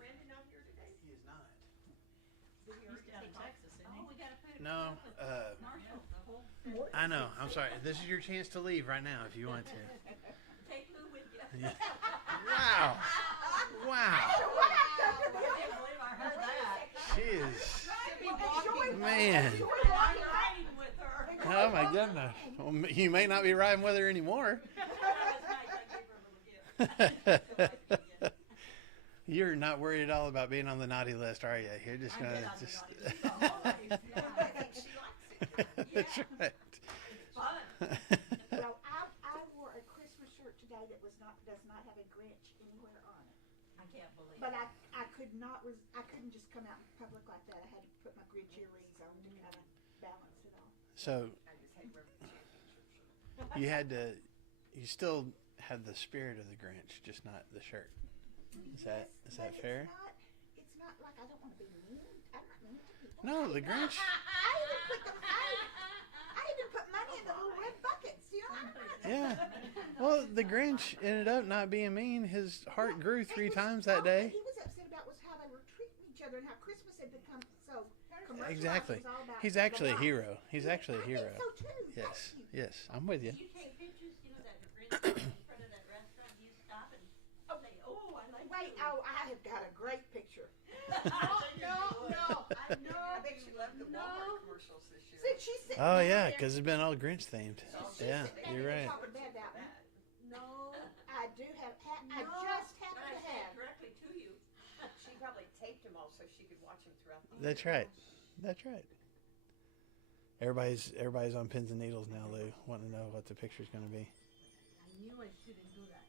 Brandon not here today? He is not. He's down in Texas, isn't he? Oh, we gotta put it. No, Marshall, the whole. I know. I'm sorry. This is your chance to leave right now if you want to. Take Lou with you. Yeah. Wow. Wow. I can't believe I heard that. She is. Should be walking. Man. And I'm riding with her. Oh my goodness. Well, you may not be riding with her anymore. You're not worried at all about being on the naughty list, are you? You're just I've gonna been on the just. naughty list all my life. Yeah, I think she likes it. That's right. It's fun. Well, I wore a Christmas shirt today that does not have a Grinch anywhere on it. I can't believe But it. I couldn't just come out in public like that. I had to put my Grinch earrings on to kind of balance it all. So I just hate wearing championship you shirts. still had the spirit of the Grinch, just not the shirt. Is that But fair? It's not like I don't want to be mean. I'm not mean to people. No, the Grinch. I even put money in the little red buckets. You know, I'm not. Yeah. Well, the Grinch ended up not being mean. His heart grew 3 times that day. What he was upset about was how they were treating each other and how Christmas had become so commercialized. Exactly. It was all about He's the actually a life. hero. He's actually a hero. I think so too. Yes. Thank you. Yes. I'm with you. Did you take pictures? You know that Grinch in front of that restaurant? You stop and say, "Oh, I like Wait, you." oh, I have got a great picture. No. I bet you loved the Walmart commercials this year. See, she's sitting Oh down yeah, there. because it's been all Grinch themed. She's Yeah, sitting down you're there right. talking bad about me. No, I do have. I No, just but happen I to said have. directly to you. She probably taped them all so she could watch them throughout the That's right. That's right. Everybody's on pins and needles now, Lou, wanting to know what the picture's going to be. I knew I shouldn't do that.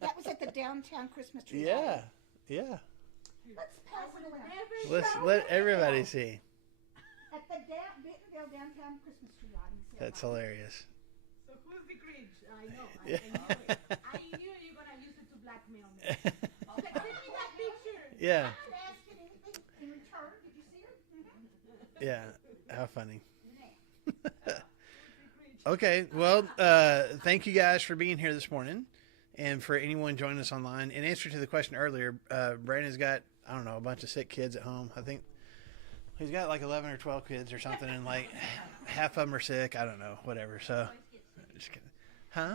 That was at the downtown Christmas tree. Yeah, yeah. Let's pass it around. Let's let everybody see. At the Bentonville downtown Christmas tree lighting ceremony. That's hilarious. So who's the Grinch? I know. Yeah. I knew it. I knew you were gonna use it to blackmail me. Send me that picture. Yeah, I'm not asking anything in return. Did you see her? yeah. How funny. Yeah. Okay, well, thank you guys for being here this morning, and for anyone joining us online. In answer to the question earlier, Brandon's got, I don't know, a bunch of sick kids at home. I think he's got like 11 or 12 kids or something, and like half of them are sick. I don't know, whatever. So, just kidding. Huh?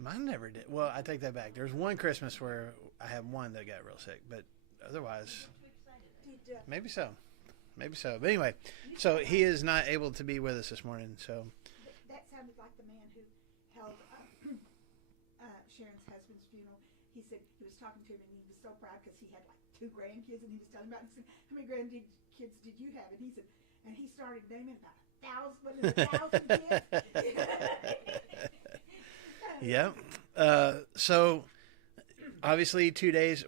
Mine never did. Well, I take that back. There's one Christmas where I had one that got real sick, but otherwise, maybe so. Maybe so. But anyway, so he is not able to be with us this morning. So That sounded like the man who held Sharon's husband's funeral. He said he was talking to him and he was so proud because he had like 2 grandkids and he was telling about. He said, "How many grandkids did you have?" And he said, and he started naming about 1,000 kids. Yep. So obviously 2 days,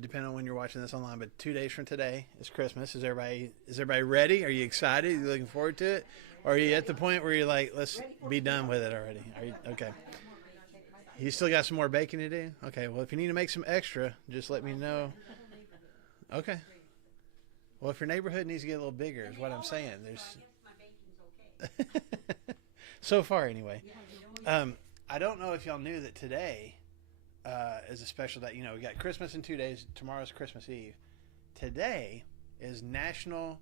depending on when you're watching this online, but 2 days from today is Christmas. Is everybody ready? Are you excited? Are you looking forward to it? Or are you at the point where you're like, let's be done with it already? Are you okay? You still got some more baking to do? Okay. Well, if you need to make some extra, just let me know. Okay. Well, if your neighborhood needs to get a little bigger, is what I'm saying. There's so far anyway. I don't know if y'all knew that today is a special day. You know, we got Christmas in 2 days. Tomorrow's Christmas Eve. Today is National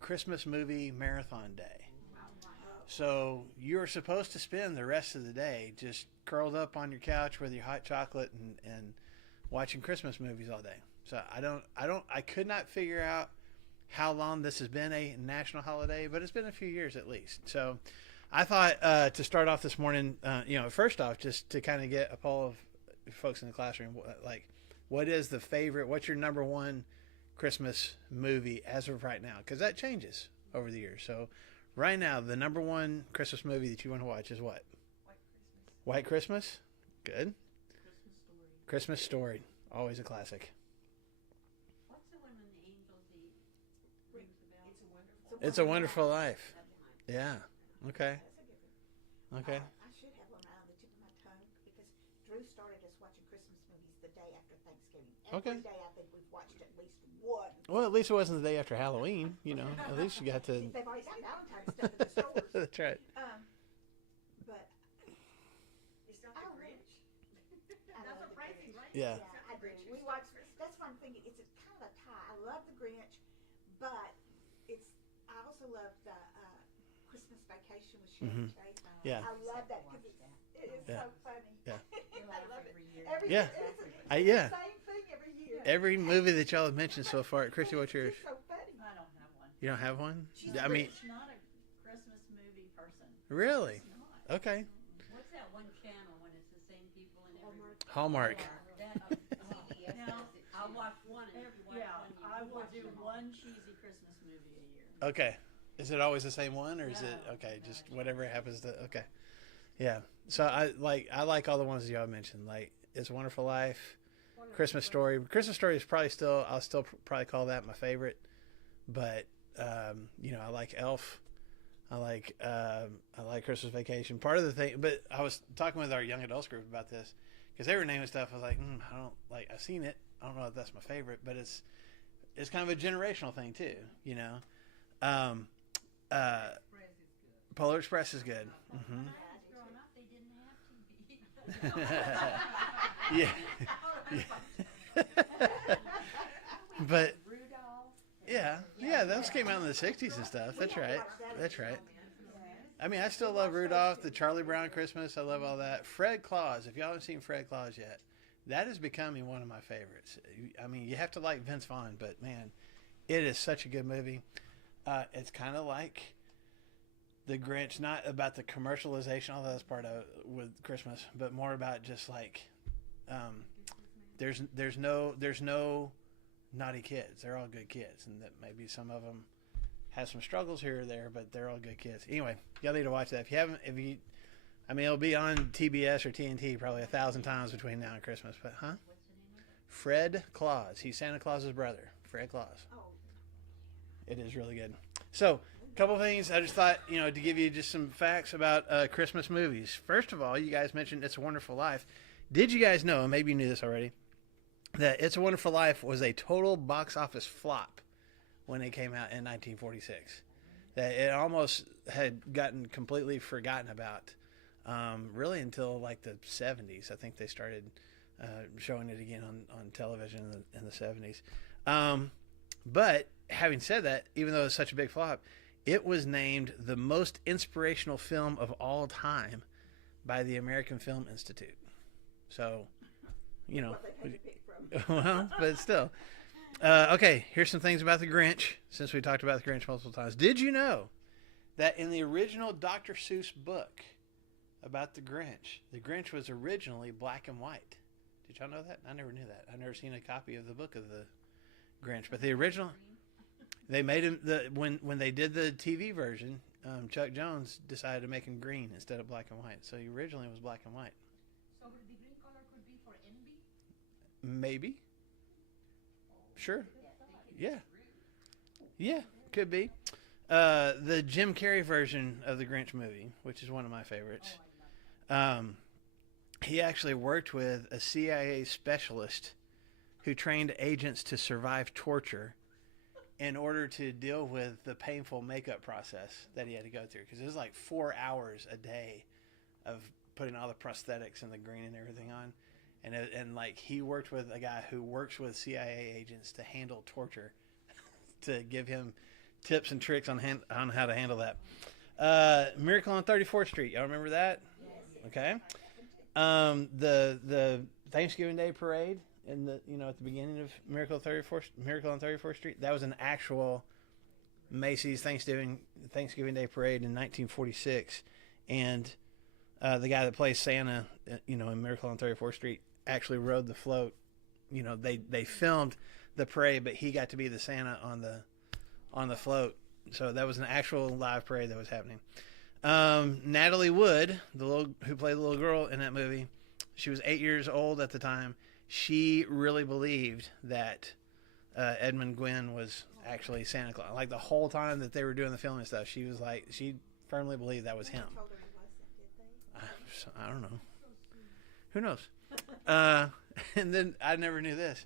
Christmas Movie Marathon Day. So you're supposed to spend the rest of the day just curled up on your couch with your hot chocolate and watching Christmas movies all day. So I could not figure out how long this has been a national holiday, but it's been a few years at least. So I thought to start off this morning, first off, just to kind of get a poll of folks in the classroom, like, what's your number one Christmas movie as of right now? Because that changes over the years. So right now, the number one Christmas movie that you want to watch is what? White Christmas. Good. Christmas Story. Always a classic. What's the one when the angels eat? Rings the bell. It's a Wonderful Life. Yeah. Okay. Okay. I should have one right on the tip of my tongue because Drew started us watching Christmas movies the day after Thanksgiving. Okay. Every day I think we've watched at least one. Well, at least it wasn't the day after Halloween. You know, at least you got to. They've already got Valentine's stuff in the stores. That's right. But It's not I the really- Grinch. I That's love the surprising, Grinch. right? Yeah. I do. We watch. That's one thing. It's a kind of a tie. I love the Grinch, but I also love the Christmas Vacation with Chevy Chase. Yeah. I love that because it is Yeah. so funny. Yeah. I love it. every year. Yeah. It's Yeah. the same thing every year. Every movie that y'all have mentioned so far, Christy, what's yours? It's so funny. I don't have one. You don't have one? She's I mean, not a Christmas movie person. really? She's not. Okay. What's that one channel when it's the same people in every? Hallmark. Now, I'll watch one and watch one. I will do one cheesy Christmas movie a year. Okay. Is it always the same one, or is it okay? Just whatever happens to. Okay. Yeah. So I like all the ones that y'all mentioned. Like It's a Wonderful Life, Christmas Story. Christmas Story is probably I'll still probably call that my favorite. But I like Elf. I like Christmas Vacation. Part of the thing, but I was talking with our young adults group about this because they were naming stuff. I was like, I don't like. I've seen it. I don't know if that's my favorite, but it's kind of a generational thing too. Polar Express is good. When I was growing up, they didn't have TV. Yeah. But yeah, those came out in the 60s and stuff. That's right. I mean, I still love Rudolph, the Charlie Brown Christmas. I love all that. Fred Claus, if y'all haven't seen Fred Claus yet, that is becoming one of my favorites. I mean, you have to like Vince Vaughn, but man, it is such a good movie. It's kind of like The Grinch, not about the commercialization, although that's part of with Christmas, but more about just like there's no naughty kids. They're all good kids, and that maybe some of them have some struggles here or there, but they're all good kids. Anyway, y'all need to watch that. If you haven't, it'll be on TBS or TNT probably 1,000 times between now and Christmas. But Fred Claus. He's Santa Claus's brother. Fred Claus. It is really good. So, a couple things I just thought, to give you just some facts about Christmas movies. First of all, you guys mentioned It's a Wonderful Life. Did you guys know, and maybe you knew this already, that It's a Wonderful Life was a total box office flop when it came out in 1946? That it almost had gotten completely forgotten about, really until like the 70s. I think they started showing it again on television in the 70s. But having said that, even though it's such a big flop, it was named the most inspirational film of all time by the American Film Institute. So, well, but still. Okay, here's some things about the Grinch, since we talked about the Grinch multiple times. Did you know that in the original Dr. Seuss book about the Grinch was originally black and white? Did y'all know that? I never knew that. I've never seen a copy of the book of the Grinch, but the original, they made him when they did the TV version. Chuck Jones decided to make him green instead of black and white. So he originally was black and white. So the green color could be for envy? Maybe. Sure. Yeah, could be. The Jim Carrey version of the Grinch movie, which is one of my favorites. He actually worked with a CIA specialist who trained agents to survive torture in order to deal with the painful makeup process that he had to go through. Because it was like 4 hours a day of putting all the prosthetics and the green and everything on. And like he worked with a guy who works with CIA agents to handle torture, to give him tips and tricks on how to handle that. Miracle on 34th Street. Y'all remember that? Yes. Okay. The Thanksgiving Day parade in the at the beginning of Miracle on 34th Street. That was an actual Macy's Thanksgiving Day parade in 1946, and the guy that plays Santa, in Miracle on 34th Street, actually rode the float. They filmed the parade, but he got to be the Santa on the float. So that was an actual live parade that was happening. Natalie Wood, who played the little girl in that movie, she was 8 years old at the time. She really believed that Edmund Gwynn was actually Santa Claus. Like the whole time that they were doing the filming stuff, she was like, she firmly believed that was him. I don't know. Who knows? And then I never knew this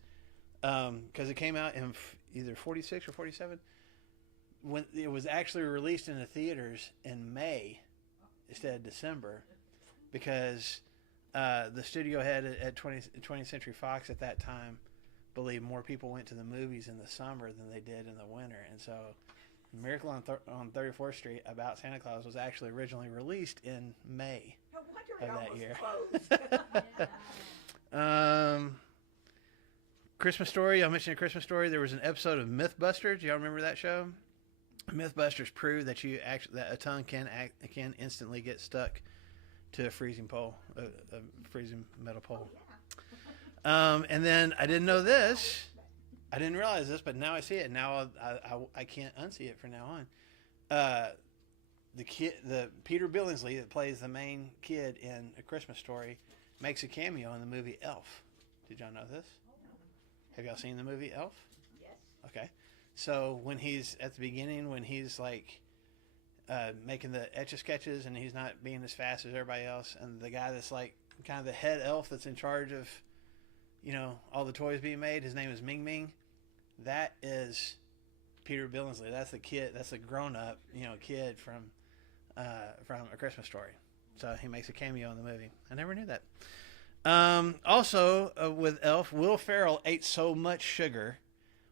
because it came out in either 46 or 47. When it was actually released in the theaters in May instead of December, because the studio head at 20th Century Fox at that time believed more people went to the movies in the summer than they did in the winter. And so Miracle on 34th Street about Santa Claus was actually originally released in May No wonder of it that almost year. closed. Christmas Story. I mentioned A Christmas Story. There was an episode of Mythbusters. Do y'all remember that show? Mythbusters proved that that a tongue can instantly get stuck to a freezing pole, a freezing metal pole. And then I didn't know this. I didn't realize this, but now I see it. Now I can't unsee it from now on. The Peter Billingsley that plays the main kid in A Christmas Story makes a cameo in the movie Elf. Did y'all know this? Have y'all seen the movie Elf? Yes. Okay. So when he's at the beginning, when he's like making the etch-a-sketches and he's not being as fast as everybody else, and the guy that's like kind of the head elf that's in charge of, all the toys being made, his name is Ming Ming. That is Peter Billingsley. That's the kid. That's a grown-up, kid from A Christmas Story. So he makes a cameo in the movie. I never knew that. Also, with Elf, Will Ferrell ate so much sugar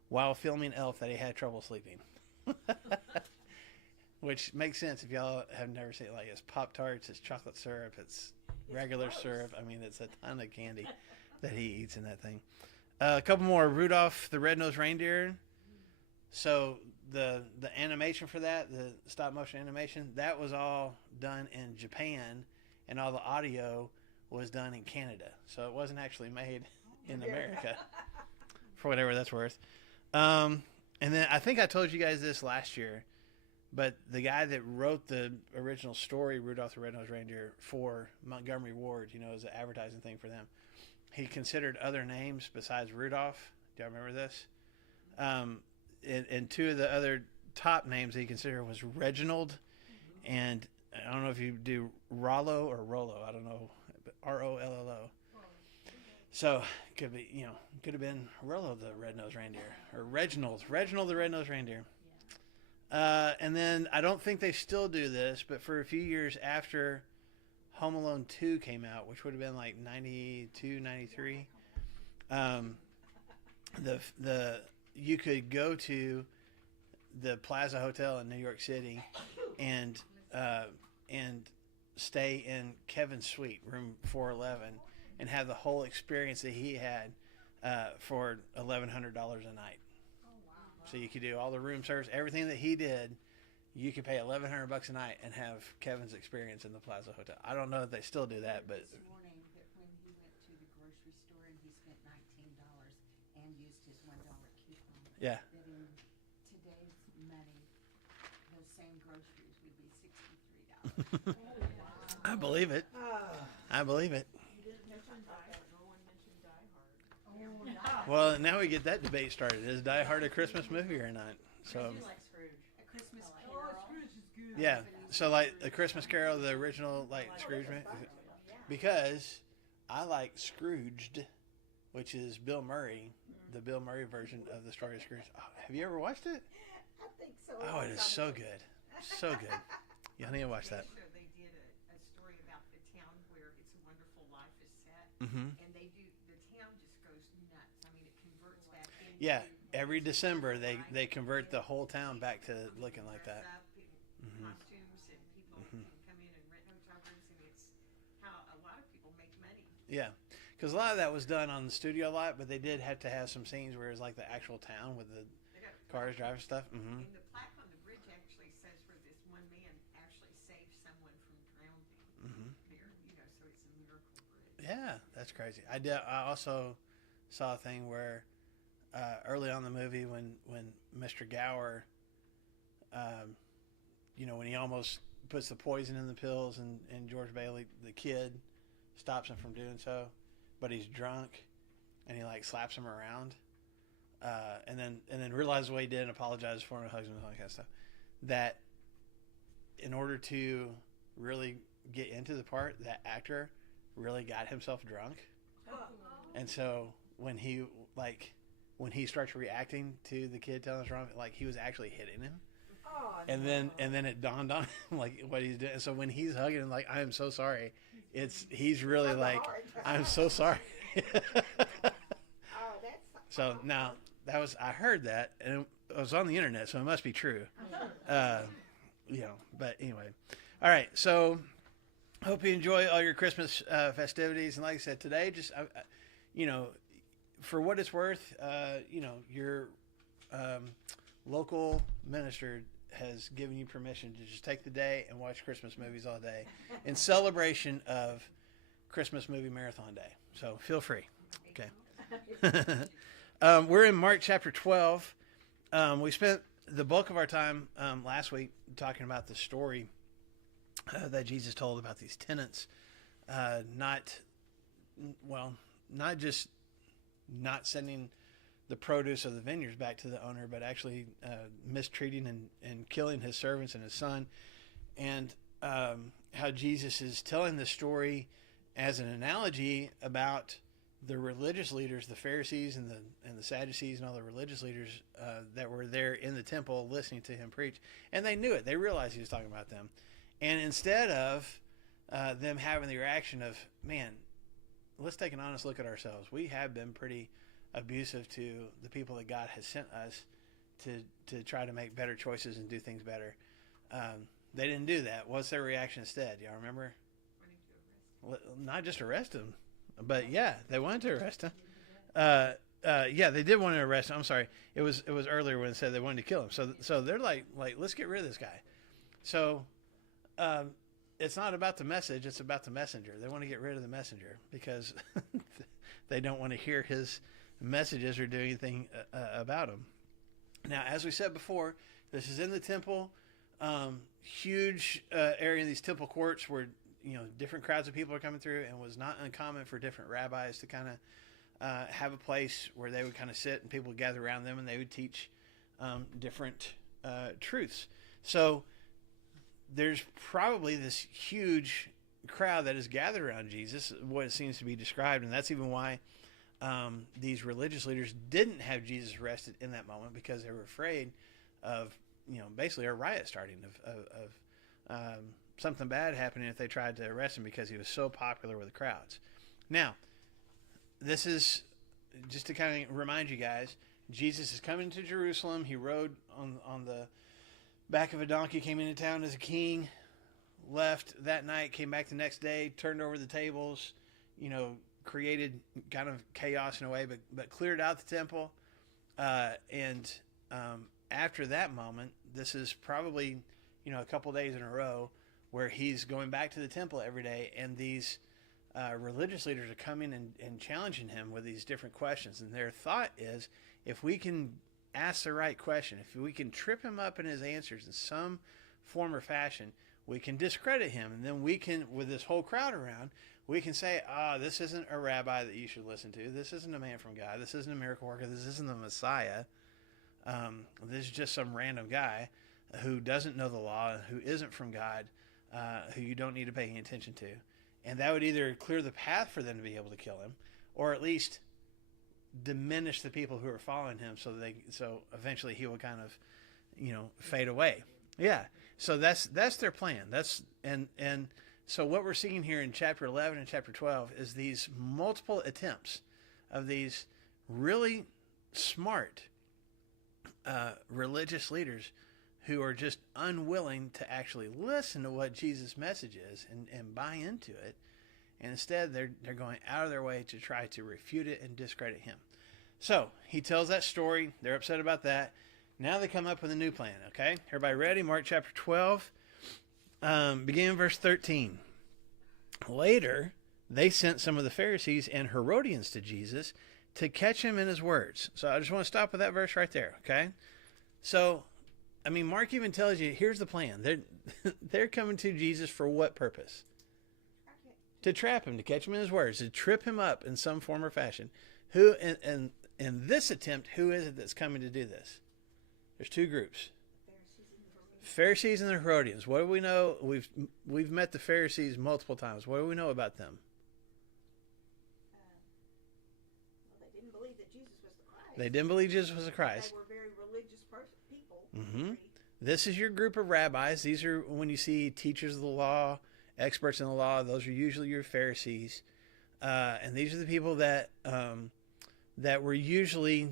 while filming Elf that he had trouble sleeping. Which makes sense if y'all have never seen it. Like, it's Pop-Tarts, it's chocolate syrup, it's regular syrup. I mean, it's a ton of candy that he eats in that thing. A couple more. Rudolph the Red-Nosed Reindeer. So the animation for that, the stop-motion animation, that was all done in Japan, and all the audio was done in Canada. So it wasn't actually made in America, for whatever that's worth. And then I think I told you guys this last year, but the guy that wrote the original story, Rudolph the Red-Nosed Reindeer, for Montgomery Ward, as an advertising thing for them, he considered other names besides Rudolph. Do y'all remember this? And two of the other top names that he considered was Reginald, and I don't know if you do Rollo or Rolo. I don't know. Rollo. So could be, could have been Rollo the Red-Nosed Reindeer or Reginald the Red-Nosed Reindeer. And then I don't think they still do this, but for a few years after Home Alone 2 came out, which would have been like 92, 93, you could go to the Plaza Hotel in New York City and stay in Kevin's suite, room 411, and have the whole experience that he had for $1,100 a night. Oh, wow. So you could do all the room service, everything that he did. You could pay $1,100 a night and have Kevin's experience in the Plaza Hotel. I don't know if they still do that, but this morning that when he went to the grocery store and he spent $19 and used his $1 coupon. Yeah. That in today's money, those same groceries would be $63. I believe it. I believe it. Well, now we get that debate started. Is Die Hard a Christmas movie or not? So, I do like Scrooge. A Christmas Carol. yeah. So, like, A Christmas Carol, the original, like, Scrooge movie? Because I like Scrooged, which is Bill Murray, the Bill Murray version of the story of Scrooge. Oh, have you ever watched it? I think so. Oh, it is so good. So good. Y'all need to watch that. They did a story about the town where It's a Wonderful Life is set, Mm-hmm. and the town just goes nuts. I mean, it converts back into Yeah, every December they convert the whole town back to looking like that. Costumes, and people can come in and rent hotel rooms, and it's how a lot of people make money. Yeah, because a lot of that was done on the studio lot, but they did have to have some scenes where it was like the actual town with the They got cars driving stuff. Mm-hmm. And the plaque on the bridge actually says where this one man actually saved someone from drowning Mm-hmm. there. So it's a miracle bridge. Yeah, that's crazy. I also saw a thing where early on in the movie when Mr. Gower, when he almost puts the poison in the pills and George Bailey, the kid, stops him from doing so, but he's drunk and he like slaps him around, and then realizes what he did and apologizes for him and hugs him and all that kind of stuff. That in order to really get into the part, that actor really got himself drunk. And so when he starts reacting to the kid telling us wrong, like he was actually hitting him. And then it dawned on him like what he's doing. So when he's hugging him, like, I am so sorry, he's really I'm a like, hard time. I'm so sorry. Oh, that's So now I heard that, and it was on the internet, so it must be true. But anyway, all right. So hope you enjoy all your Christmas festivities, and like I said today, just for what it's worth, your local minister has given you permission to just take the day and watch Christmas movies all day in celebration of Christmas movie marathon day. So feel free. Okay. We're in Mark chapter 12. We spent the bulk of our time last week talking about the story that Jesus told about these tenants, not just not sending the produce of the vineyards back to the owner, but actually mistreating and killing his servants and his son, and how Jesus is telling the story as an analogy about the religious leaders, the Pharisees and the Sadducees and all the religious leaders that were there in the temple listening to him preach. And they knew it. They realized he was talking about them. And instead of them having the reaction of, man, let's take an honest look at ourselves. We have been pretty abusive to the people that God has sent us to try to make better choices and do things better. They didn't do that. What's their reaction instead? Y'all remember? Not just arrest him. But yeah, they wanted to arrest him. They did want to arrest him. I'm sorry. It was earlier when it said they wanted to kill him. So they're like, let's get rid of this guy. So it's not about the message. It's about the messenger. They want to get rid of the messenger because they don't want to hear his messages or do anything about him. Now, as we said before, this is in the temple. Huge area in these temple courts where different crowds of people are coming through, and it was not uncommon for different rabbis to kind of have a place where they would kind of sit and people would gather around them and they would teach different truths. So there's probably this huge crowd that is gathered around Jesus, what it seems to be described, and that's even why these religious leaders didn't have Jesus arrested in that moment, because they were afraid of basically a riot starting of something bad happening if they tried to arrest him, because he was so popular with the crowds. Now, this is just to kind of remind you guys, Jesus is coming to Jerusalem. He rode on the back of a donkey, came into town as a king, left that night, came back the next day, turned over the tables, created kind of chaos in a way, but cleared out the temple. And after that moment, this is probably, a couple days in a row where he's going back to the temple every day, and these religious leaders are coming and challenging him with these different questions. And their thought is, if we can ask the right question, if we can trip him up in his answers in some form or fashion, we can discredit him. And then we can, with this whole crowd around, we can say, this isn't a rabbi that you should listen to. This isn't a man from God. This isn't a miracle worker. This isn't the Messiah. This is just some random guy who doesn't know the law, who isn't from God, who you don't need to pay any attention to. And that would either clear the path for them to be able to kill him, or at least diminish the people who are following him, so eventually he will kind of, fade away. Yeah. So that's their plan. And so what we're seeing here in chapter 11 and chapter 12 is these multiple attempts of these really smart religious leaders who are just unwilling to actually listen to what Jesus' message is and buy into it. And instead, they're going out of their way to try to refute it and discredit him. So he tells that story. They're upset about that. Now they come up with a new plan, okay? Everybody ready? Mark chapter 12, beginning verse 13. Later, they sent some of the Pharisees and Herodians to Jesus to catch him in his words. So I just want to stop with that verse right there, okay? So, Mark even tells you, here's the plan. They're coming to Jesus for what purpose? To trap him, to catch him in his words, to trip him up in some form or fashion. Who, in this attempt, who is it that's coming to do this? There's two groups. Pharisees and the Herodians. What do we know? We've met the Pharisees multiple times. What do we know about them? They didn't believe that Jesus was the Christ. They didn't believe Jesus was the Christ. They were very religious people. Mm-hmm. This is your group of rabbis. These are when you see teachers of the law, experts in the law. Those are usually your Pharisees, and these are the people that were usually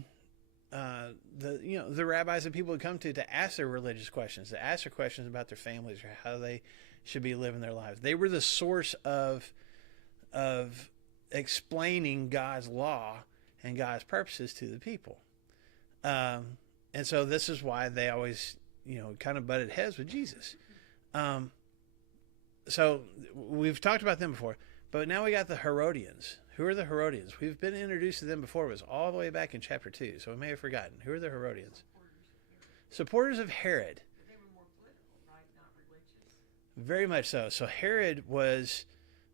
the rabbis that people would come to ask their religious questions, to ask their questions about their families or how they should be living their lives. They were the source of explaining God's law and God's purposes to the people. And so this is why they always, kind of butted heads with Jesus. So we've talked about them before, but now we got the Herodians. Who are the Herodians? We've been introduced to them before. It was all the way back in chapter 2, so we may have forgotten. Who are the Herodians? Supporters of Herod. They were more political, right? Not religious. Very much so. So Herod was,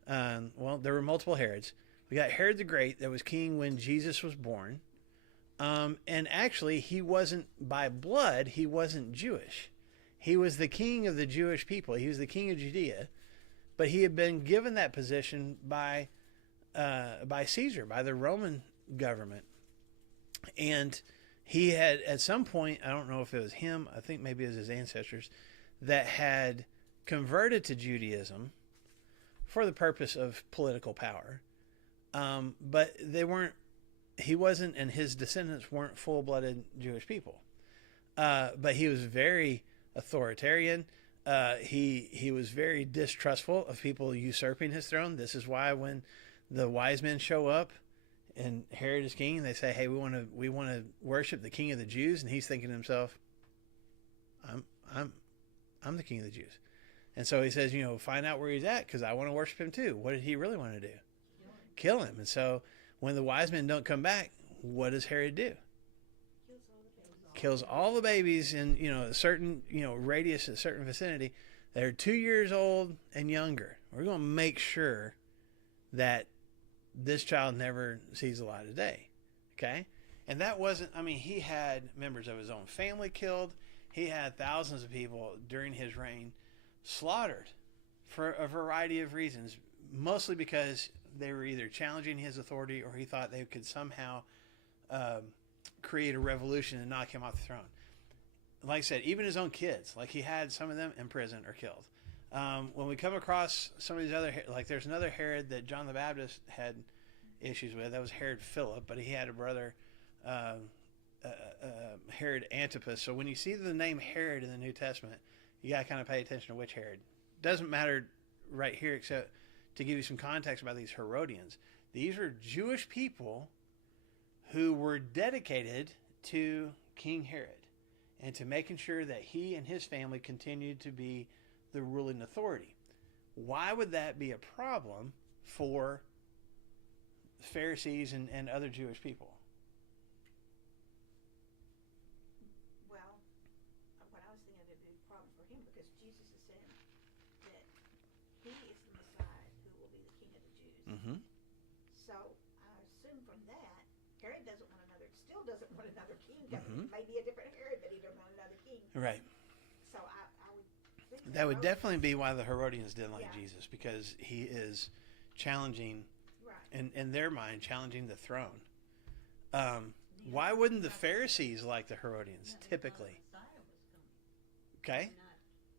there were multiple Herods. We got Herod the Great that was king when Jesus was born. And actually, he wasn't by blood, he wasn't Jewish. He was the king of the Jewish people. He was the king of Judea. But he had been given that position by Caesar, by the Roman government. And he had, at some point, I don't know if it was him, I think maybe it was his ancestors, that had converted to Judaism for the purpose of political power. But he wasn't, and his descendants weren't full-blooded Jewish people. But he was very authoritarian. He was very distrustful of people usurping his throne. This is why when the wise men show up and Herod is king, they say, "Hey, we want to worship the King of the Jews," and he's thinking to himself, "I'm the King of the Jews," and so he says, "Find out where he's at because I want to worship him too." What did he really want to do? Kill him. And so when the wise men don't come back, what does Herod do? Kills all the babies in a certain radius, a certain vicinity that are 2 years old and younger. We're going to make sure that this child never sees the light of day. Okay? And that wasn't, he had members of his own family killed. He had thousands of people during his reign slaughtered for a variety of reasons, mostly because they were either challenging his authority or he thought they could somehow create a revolution and knock him off the throne. Like I said, even his own kids, like he had some of them in prison or killed. When we come across some of these other, like there's another Herod that John the Baptist had issues with. That was Herod Philip, but he had a brother, Herod Antipas. So when you see the name Herod in the New Testament, you got to kind of pay attention to which Herod. Doesn't matter right here except to give you some context about these Herodians. These are Jewish people who were dedicated to King Herod and to making sure that he and his family continued to be the ruling authority. Why would that be a problem for Pharisees and other Jewish people? Well, what I was thinking it'd be a problem for him because Jesus is saying that he is the Messiah who will be the King of the Jews. Mm-hmm. So I assume from that, Herod still doesn't want another king coming. Mm-hmm. Maybe a different Herod, but he don't want another king. Right. So I would think That would definitely be why the Herodians didn't like Jesus, because he is challenging, right, in their mind, challenging the throne. Why wouldn't the Pharisees like the Herodians, typically? Okay?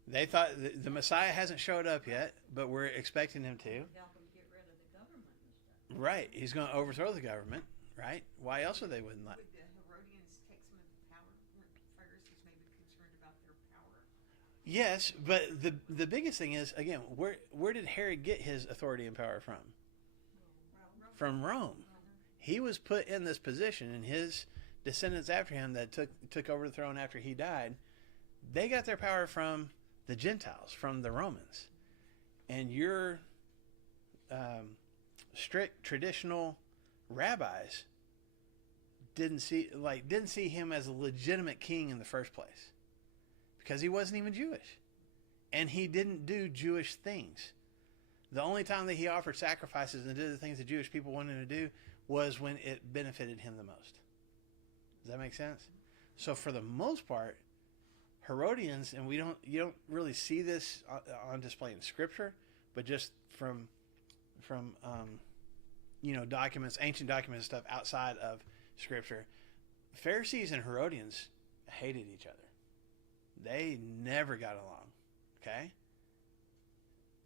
They thought the Messiah hasn't showed up yet, but we're expecting him to. Right. He's going to overthrow the government, right? Why else would they wouldn't like? Would the Herodians take some of the power? Weren't the Pharisees maybe concerned about their power? Yes, but the biggest thing is, again, where did Herod get his authority and power from? From Rome. He was put in this position, and his descendants after him that took over the throne after he died, they got their power from the Gentiles, from the Romans. And your strict traditional rabbis didn't see him as a legitimate king in the first place, because he wasn't even Jewish, and he didn't do Jewish things. The only time that he offered sacrifices and did the things the Jewish people wanted to do was when it benefited him the most. Does that make sense? So for the most part, Herodians, and you don't really see this on display in Scripture, but just from documents, ancient documents and stuff outside of Scripture, Pharisees and Herodians hated each other. They never got along. Okay?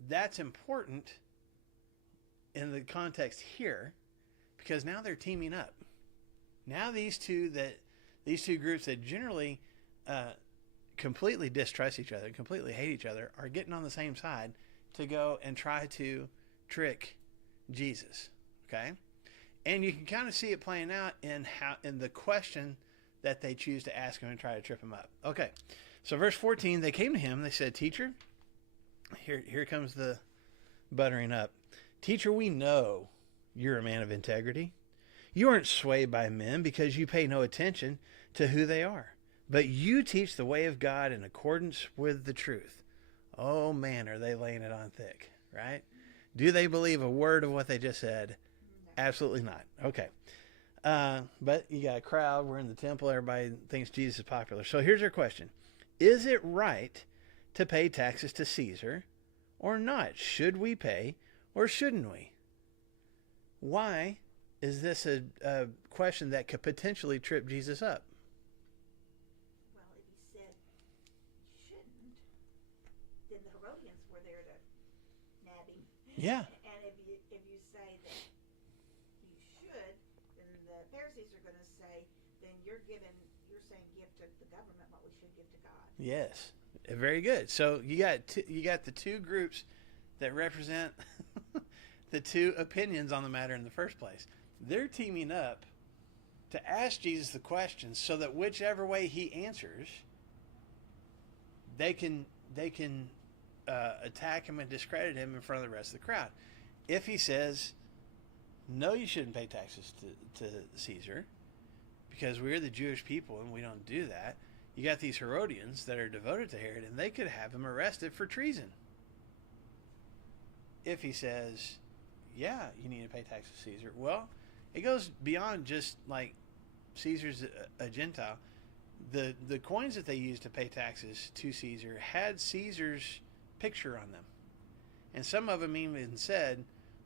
that's important in the context here, because now they're teaming up. Now these two groups that generally completely distrust each other, completely hate each other, are getting on the same side to go and try to trick Jesus. Okay? And you can kind of see it playing out in the question that they choose to ask him and try to trip him up. Okay. So verse 14, they came to him, they said, "Teacher," here comes the buttering up. "Teacher, we know you're a man of integrity. You aren't swayed by men because you pay no attention to who they are. But you teach the way of God in accordance with the truth." Oh man, are they laying it on thick, right? Do they believe a word of what they just said? Absolutely not. Okay. But you got a crowd. We're in the temple. Everybody thinks Jesus is popular. So here's our question. Is it right to pay taxes to Caesar or not? Should we pay or shouldn't we? Why is this a question that could potentially trip Jesus up? Well, if he said you shouldn't, then the Herodians were there to nab him. Yeah. And if you say that you should, then the Pharisees are going to say, then you're saying give to the government what we should give to God. Yes. Very good. So you got the two groups that represent the two opinions on the matter in the first place. They're teaming up to ask Jesus the question so that whichever way he answers, they can attack him and discredit him in front of the rest of the crowd. If he says, "No, you shouldn't pay taxes to Caesar because we're the Jewish people and we don't do that," you got these Herodians that are devoted to Herod, and they could have him arrested for treason. If he says, "Yeah, you need to pay taxes to Caesar," well, it goes beyond just like Caesar's a Gentile. The coins that they used to pay taxes to Caesar had Caesar's picture on them. And some of them even said,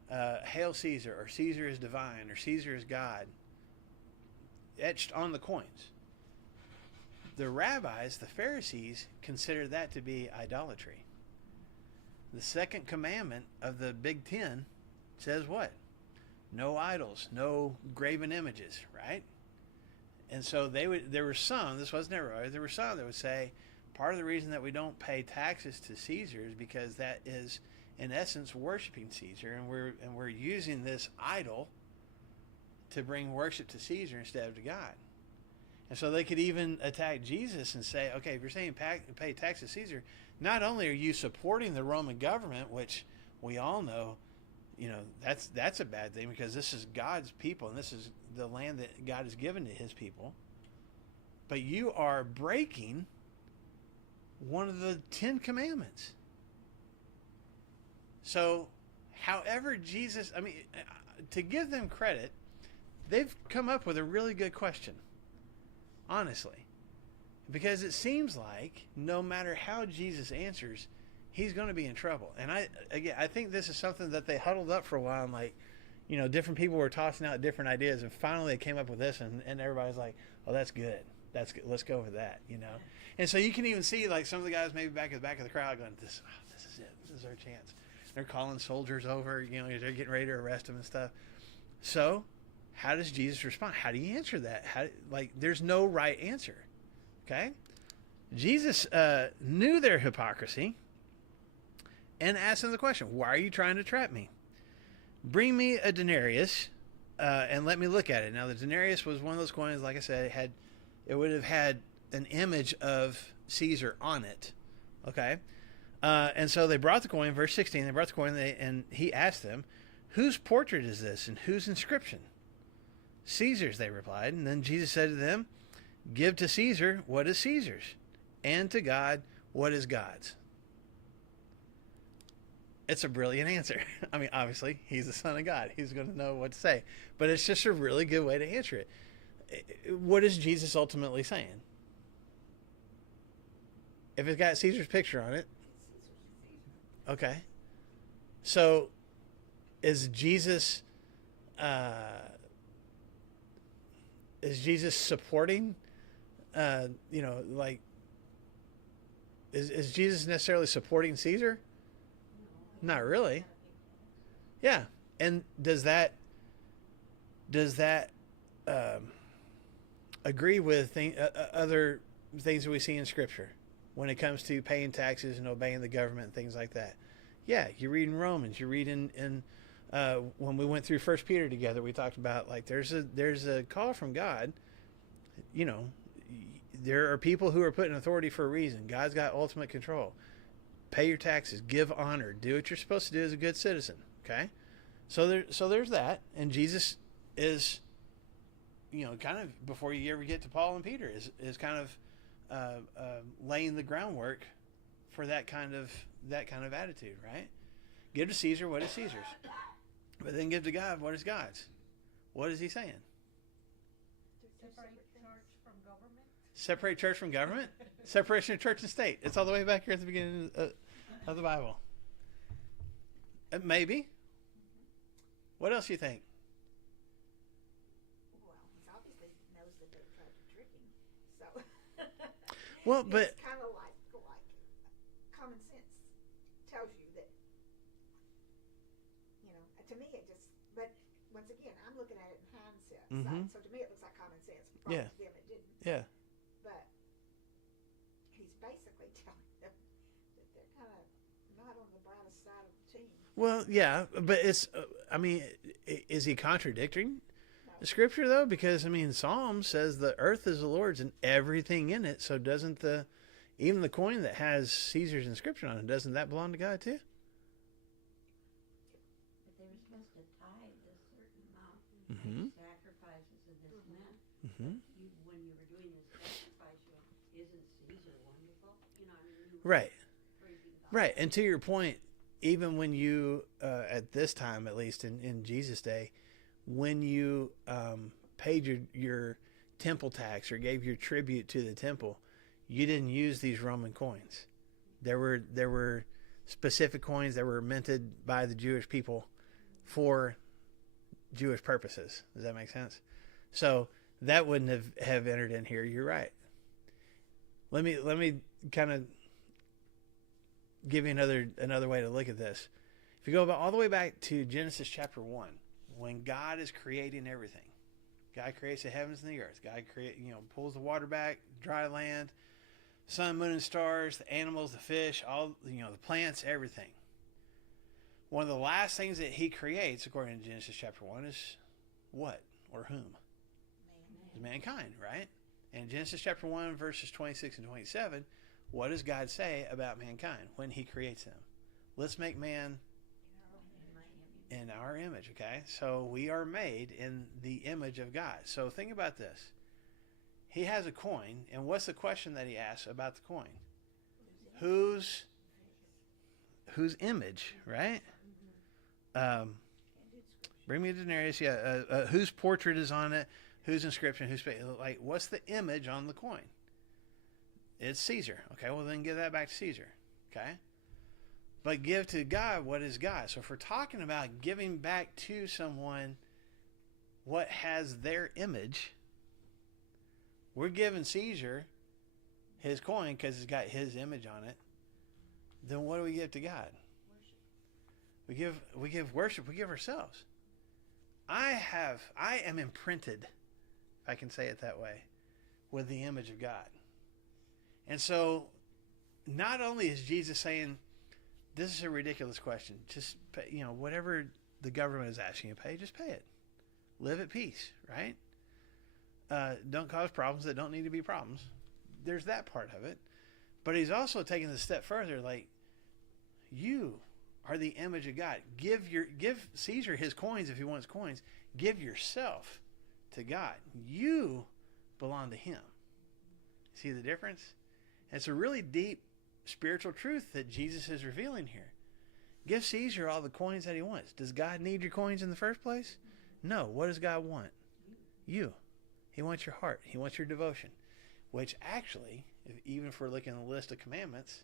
"Hail Caesar," or "Caesar is divine," or "Caesar is God," etched on the coins. The rabbis, the Pharisees, considered that to be idolatry. The second commandment of the Big Ten says what? No idols, no graven images, right? And so there were some, this wasn't everybody, there were some that would say, part of the reason that we don't pay taxes to Caesar is because that is, in essence, worshiping Caesar, and we're using this idol to bring worship to Caesar instead of to God. And so they could even attack Jesus and say, okay, if you're saying pay tax to Caesar, not only are you supporting the Roman government, which we all know, that's a bad thing because this is God's people and this is the land that God has given to his people, but you are breaking one of the 10 commandments. So, however Jesus, to give them credit, they've come up with a really good question. Honestly, because it seems like no matter how Jesus answers, he's going to be in trouble. And I think this is something that they huddled up for a while, and different people were tossing out different ideas, and finally they came up with this, and everybody's like, "Oh, that's good. That's good. Let's go with that." And so you can even see like some of the guys maybe back at the back of the crowd going, "This is it. This is our chance." They're calling soldiers over. They're getting ready to arrest them and stuff. So, how does Jesus respond? How do you answer that? There's no right answer. Okay? Jesus knew their hypocrisy and asked them the question, "Why are you trying to trap me? Bring me a denarius and let me look at it." Now, the denarius was one of those coins, like I said, it would have had an image of Caesar on it. Okay? And so they brought the coin, verse 16, they brought the coin, and he asked them, "Whose portrait is this and whose inscription?" "Caesar's," they replied. And then Jesus said to them, "Give to Caesar what is Caesar's, and to God what is God's." It's a brilliant answer. Obviously, he's the Son of God. He's going to know what to say. But it's just a really good way to answer it. What is Jesus ultimately saying? If it's got Caesar's picture on it. Okay. So, is Jesus supporting, is Jesus necessarily supporting Caesar? Not really. Yeah. And does that agree with other things that we see in Scripture when it comes to paying taxes and obeying the government and things like that? Yeah, you read in Romans, you read in when we went through First Peter together, we talked about like there's a call from God. You know, there are people who are put in authority for a reason. God's got ultimate control. Pay your taxes, give honor, do what you're supposed to do as a good citizen. Okay, so there's that, and Jesus is, you know, kind of before you ever get to Paul and Peter is kind of laying the groundwork for that kind of attitude, right? Give to Caesar what is Caesar's, but then give to God what is God's. What is he saying? Separate church from government. Separate church from government? Separation of church and state. It's all the way back here at the beginning of the Bible. Maybe. What else do you think? Well, he obviously knows that they tried to trick him, so. Well, but it's kind of like common sense tells you that, you know, to me it just, but once again, I'm looking at it in hindsight, Mhm. so to me it looks like common sense. Probably Yeah. to them it didn't. yeah. But he's basically telling them that they're kind of not on the brightest side of the team. Well, yeah, but it's I mean, is he contradicting No. the Scripture though? Because I mean, Psalm says the earth is the Lord's and everything in it. So doesn't even the coin that has Caesar's inscription on it, doesn't that belong to God too? But they were supposed to tithe a certain amount, Mm-hmm. sacrifices of this and that. Mm-hmm. When you were doing this sacrifice, isn't Caesar wonderful? You know, I mean, you were Right. praising God. Right, and to your point, even when you, at this time, at least in Jesus' day, when you paid your temple tax or gave your tribute to the temple, you didn't use these Roman coins. There were specific coins that were minted by the Jewish people for Jewish purposes. Does that make sense? So that wouldn't have entered in here. You're right. Let me kind of give you another way to look at this. If you go all the way back to Genesis chapter 1, when God is creating everything, God creates the heavens and the earth. God pulls the water back, dry land, sun, moon, and stars, the animals, the fish, all the plants, everything. One of the last things that He creates, according to Genesis chapter 1, is what or whom? Is mankind, right? And Genesis chapter 1, verses 26 and 27. What does God say about mankind when He creates them? Let's make man in our image, okay? So we are made in the image of God. So think about this. He has a coin, and what's the question that He asks about the coin? Whose image, right? Bring me a denarius. Yeah, whose portrait is on it? Whose inscription? What's the image on the coin? It's Caesar. Okay, well then give that back to Caesar. Okay? But give to God what is God. So if we're talking about giving back to someone what has their image, we're giving Caesar his coin because it's got his image on it. Then what do we give to God? We give worship. We give ourselves. I am imprinted, if I can say it that way, with the image of God. And so, not only is Jesus saying, this is a ridiculous question. Just pay, whatever the government is asking you to pay, just pay it. Live at peace, right? Don't cause problems that don't need to be problems. There's that part of it. But He's also taking it a step further, like, you are the image of God. Give Caesar his coins if he wants coins. Give yourself to God. You belong to Him. See the difference? It's a really deep spiritual truth that Jesus is revealing here. Give Caesar all the coins that he wants. Does God need your coins in the first place? No. What does God want? You. He wants your heart. He wants your devotion. Which actually, even if we're looking at the list of commandments,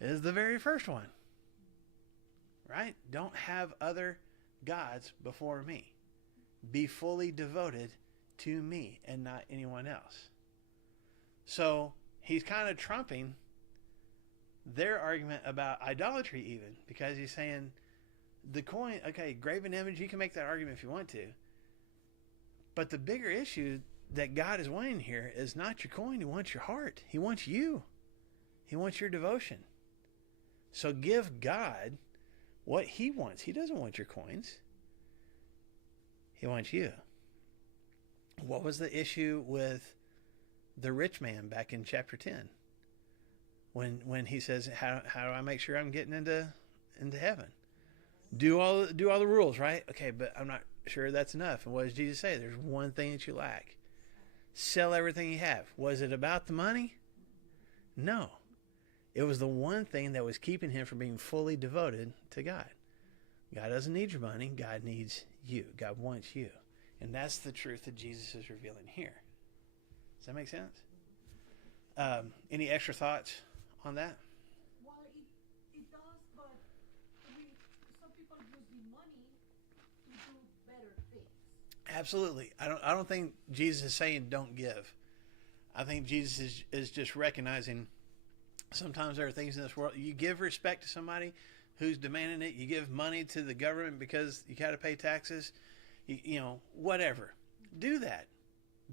is the very first one. Right? Don't have other gods before me. Be fully devoted to me and not anyone else. So He's kind of trumping their argument about idolatry even, because he's saying the coin, okay, graven image, you can make that argument if you want to. But the bigger issue that God is wanting here is not your coin. He wants your heart. He wants you. He wants your devotion. So give God what he wants. He doesn't want your coins. He wants you. What was the issue with the rich man back in chapter 10? When he says, how do I make sure I'm getting into heaven? Do all the rules, right? Okay, but I'm not sure that's enough. And what does Jesus say? There's one thing that you lack. Sell everything you have. Was it about the money? No. It was the one thing that was keeping him from being fully devoted to God. God doesn't need your money. God needs you. God wants you. And that's the truth that Jesus is revealing here. Does that make sense? Any extra thoughts on that? Well, it does, but I mean, some people use the money to do better things. Absolutely. I don't think Jesus is saying don't give. I think Jesus is just recognizing sometimes there are things in this world. You give respect to somebody who's demanding it. You give money to the government because you got to pay taxes. You know, whatever. Do that.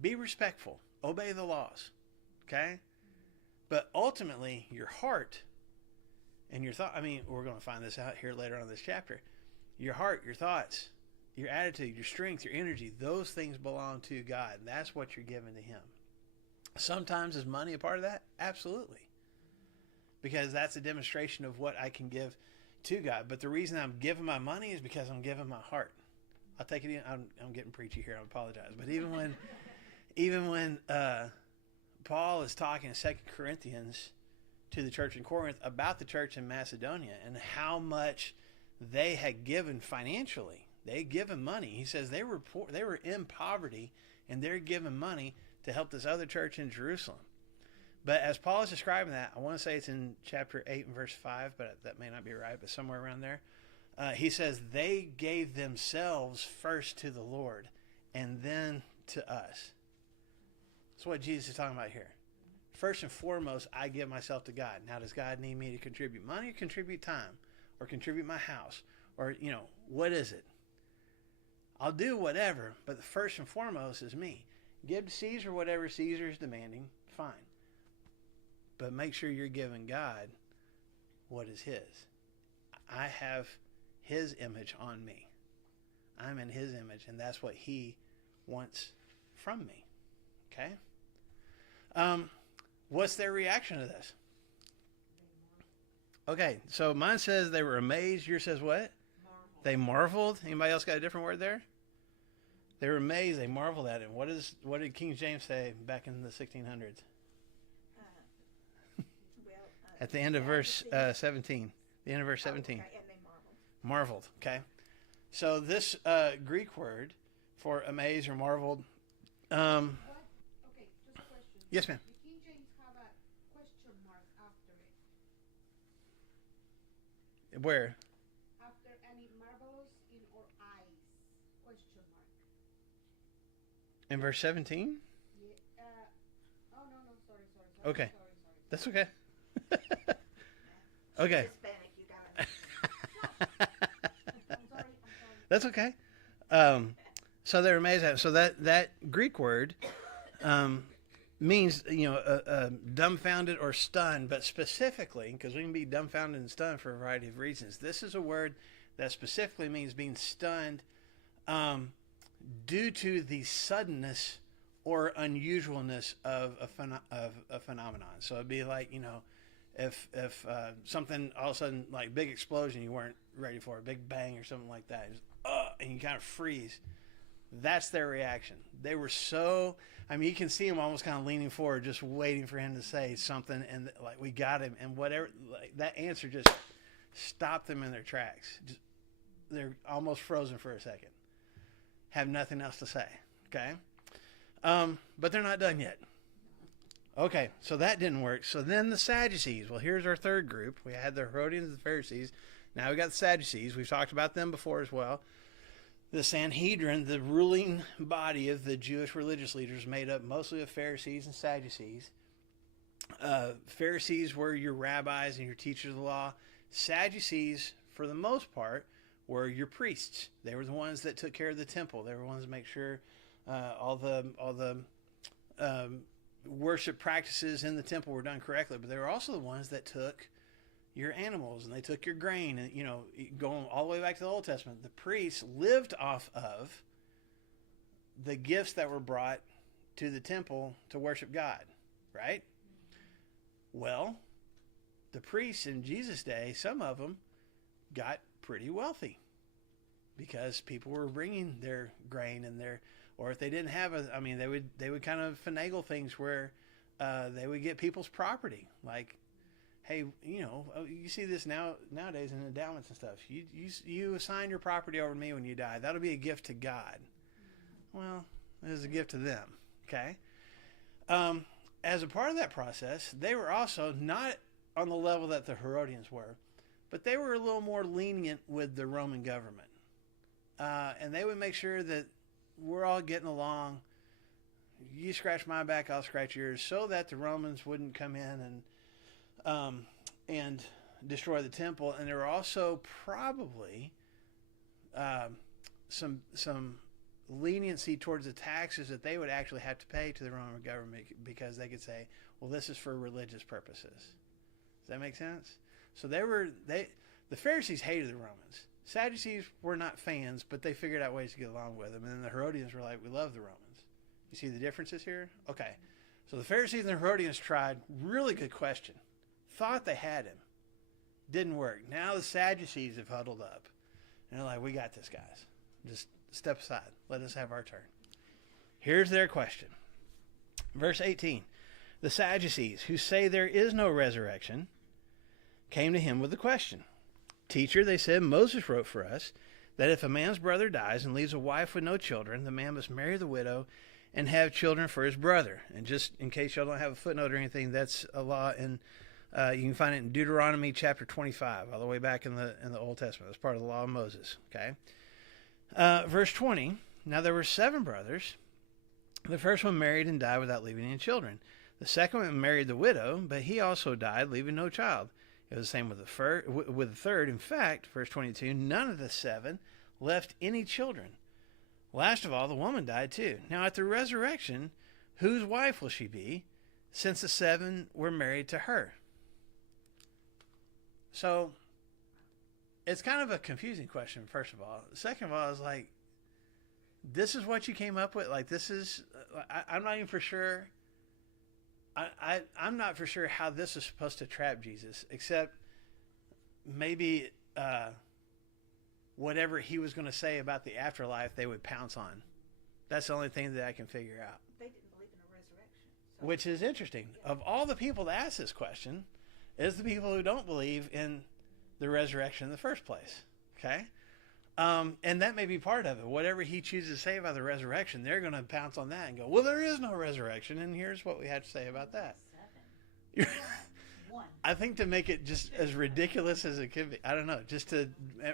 Be respectful. Obey the laws. Okay? But ultimately, your heart and your thought, I mean, we're going to find this out here later on in this chapter. Your heart, your thoughts, your attitude, your strength, your energy, those things belong to God. And that's what you're giving to him. Sometimes is money a part of that? Absolutely. Because that's a demonstration of what I can give to God. But the reason I'm giving my money is because I'm giving my heart. I'll take it in. I'm getting preachy here. I apologize. But even when Paul is talking in 2 Corinthians to the church in Corinth about the church in Macedonia and how much they had given financially, they had given money. He says they were poor, they were in poverty, and they're giving money to help this other church in Jerusalem. But as Paul is describing that, I want to say it's in chapter 8 and verse 5, but that may not be right, but somewhere around there. He says they gave themselves first to the Lord and then to us. That's what Jesus is talking about here. First and foremost, I give myself to God. Now, does God need me to contribute money or contribute time or contribute my house? Or, you know, what is it? I'll do whatever, but the first and foremost is me. Give to Caesar whatever Caesar is demanding, fine. But make sure you're giving God what is his. I have his image on me. I'm in his image, and that's what he wants from me. Okay? What's their reaction to this? Okay, so mine says they were amazed. Yours says what? Marveled. They marveled. Anybody else got a different word there? They were amazed. They marveled at it. What did King James say back in the 1600s? At the end of verse 17. The end of verse 17. Okay, and they marveled. Marveled. Okay. So this Greek word for amazed or marveled. What? Okay, just a question. Yes, ma'am. The King James have a question mark after it. Where? After any marvelous in our eyes? Question mark. In verse 17? Yeah. Oh no, sorry. Okay. Sorry. That's okay. Okay. Hispanic, you got I'm sorry. That's okay. So they're amazed at it. So that Greek word means, dumbfounded or stunned, but specifically, because we can be dumbfounded and stunned for a variety of reasons. This is a word that specifically means being stunned due to the suddenness or unusualness of a phenomenon. So it'd be like, if something all of a sudden, like big explosion you weren't ready for, a big bang or something like that, and you kind of freeze. That's their reaction. They were so, you can see them almost kind of leaning forward, just waiting for him to say something, and like, we got him, and whatever, like, that answer just stopped them in their tracks. They're almost frozen for a second. Have nothing else to say, okay? But they're not done yet. Okay, so that didn't work. So then the Sadducees. Well, here's our third group. We had the Herodians and the Pharisees. Now we got the Sadducees. We've talked about them before as well. The Sanhedrin, the ruling body of the Jewish religious leaders, made up mostly of Pharisees and Sadducees. Pharisees were your rabbis and your teachers of the law. Sadducees, for the most part, were your priests. They were the ones that took care of the temple. They were the ones that make sure all the worship practices in the temple were done correctly. But they were also the ones that took your animals and they took your grain. And going all the way back to the Old Testament, the priests lived off of the gifts that were brought to the temple to worship God, right? Well, the priests in Jesus' day, some of them got pretty wealthy because people were bringing their grain and or if they didn't have they would kind of finagle things where they would get people's property. Like, hey, you see this nowadays in endowments and stuff. You assign your property over to me when you die. That'll be a gift to God. Well, it is a gift to them. Okay. As a part of that process, they were also not on the level that the Herodians were, but they were a little more lenient with the Roman government. And they would make sure that we're all getting along. You scratch my back, I'll scratch yours, so that the Romans wouldn't come in and destroy the temple. And there were also probably some leniency towards the taxes that they would actually have to pay to the Roman government because they could say, well, this is for religious purposes. Does that make sense? So the Pharisees hated the Romans. Sadducees were not fans, but they figured out ways to get along with them. And then the Herodians were like, we love the Romans. You see the differences here? Okay. So the Pharisees and the Herodians tried. Really good question. Thought they had him. Didn't work. Now the Sadducees have huddled up. And they're like, we got this, guys. Just step aside. Let us have our turn. Here's their question. Verse 18. The Sadducees, who say there is no resurrection, came to him with a question. Teacher, they said, Moses wrote for us that if a man's brother dies and leaves a wife with no children, the man must marry the widow and have children for his brother. And just in case y'all don't have a footnote or anything, that's a law in you can find it in Deuteronomy chapter 25, all the way back in the Old Testament. That's part of the law of Moses. Okay. Verse 20. Now there were 7 brothers. The first one married and died without leaving any children. The second one married the widow, but he also died, leaving no child. It was the same with the third. In fact, verse 22, none of the 7 left any children. Last of all, the woman died too. Now at the resurrection, whose wife will she be, since the 7 were married to her? So it's kind of a confusing question, first of all. Second of all, it's like, this is what you came up with? Like, this is, I'm not even for sure. I'm not for sure how this is supposed to trap Jesus, except maybe whatever he was going to say about the afterlife, they would pounce on. That's the only thing that I can figure out. They didn't believe in a resurrection. So. Which is interesting. Yeah. Of all the people to ask this question, is the people who don't believe in the resurrection in the first place. Okay? And that may be part of it. Whatever he chooses to say about the resurrection, they're going to pounce on that and go, well, there is no resurrection, and here's what we have to say about that. 7. 1. I think to make it just as ridiculous as it could be. I don't know. Just to,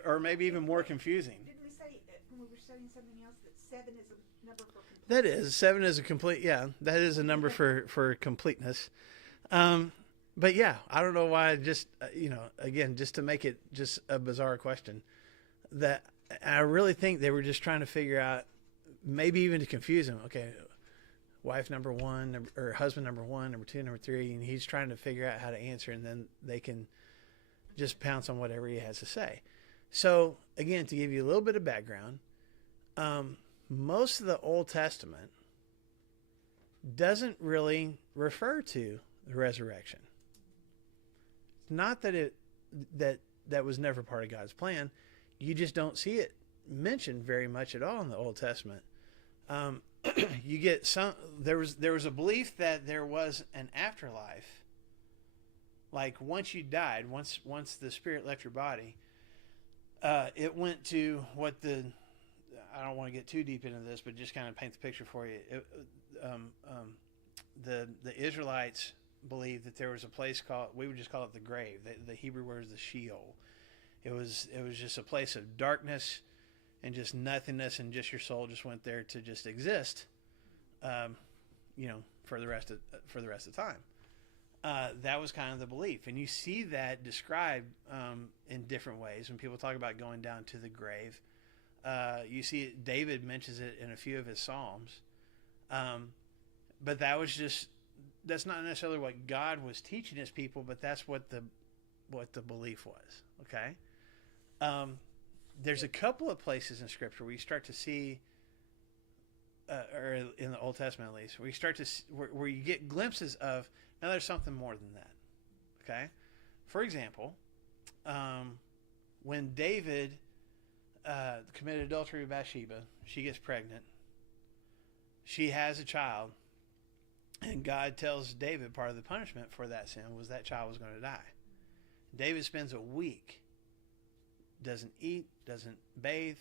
or maybe even more confusing. Didn't we say, when we were studying something else, that 7 is a number for completeness? That is. 7 is a complete, that is a number for completeness. But yeah, I don't know why, just, again, just to make it just a bizarre question, that I really think they were just trying to figure out, maybe even to confuse him. Okay, wife number 1, or husband number 1, number 2, number 3, and he's trying to figure out how to answer, and then they can just pounce on whatever he has to say. So, again, to give you a little bit of background, most of the Old Testament doesn't really refer to the resurrection. Not that that was never part of God's plan. You just don't see it mentioned very much at all in the Old Testament. You get there was a belief that there was an afterlife. Like once you died, once the spirit left your body, it went to what I don't want to get too deep into this, but just kind of paint the picture for you. The Israelites believed that there was a place called, we would just call it the grave. The Hebrew word is the Sheol. It was just a place of darkness and just nothingness, and just your soul just went there to just exist, for the rest of the time. that was kind of the belief. And you see that described in different ways when people talk about going down to the grave. You see it, David mentions it in a few of his Psalms. But that's not necessarily what God was teaching his people, but that's what the belief was. Okay. There's a couple of places in Scripture where you start to see, or in the Old Testament at least, where you start to where you get glimpses of, now there's something more than that. Okay. For example, when David committed adultery with Bathsheba, she gets pregnant. She has a child. And God tells David part of the punishment for that sin was that child was going to die. David spends a week, doesn't eat, doesn't bathe,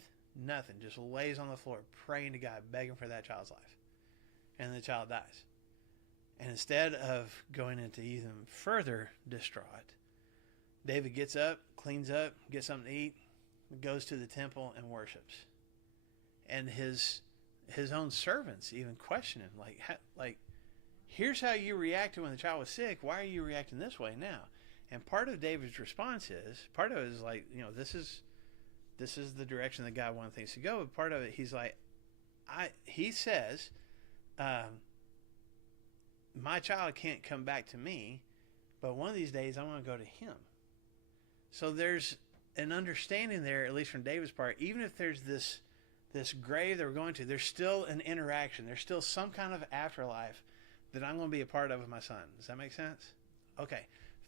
nothing, just lays on the floor praying to God, begging for that child's life. And the child dies. And instead of going into even further distraught, David gets up, cleans up, gets something to eat, goes to the temple and worships. And his own servants even question him, like, here's how you reacted when the child was sick. Why are you reacting this way now? And part of David's response is, part of it is like, this is the direction that God wanted things to go. But part of it, he's like, he says, my child can't come back to me, but one of these days I want to go to him. So there's an understanding there, at least from David's part, even if there's this grave that we're going to, there's still an interaction. There's still some kind of afterlife that I'm going to be a part of with my son. Does that make sense? Okay.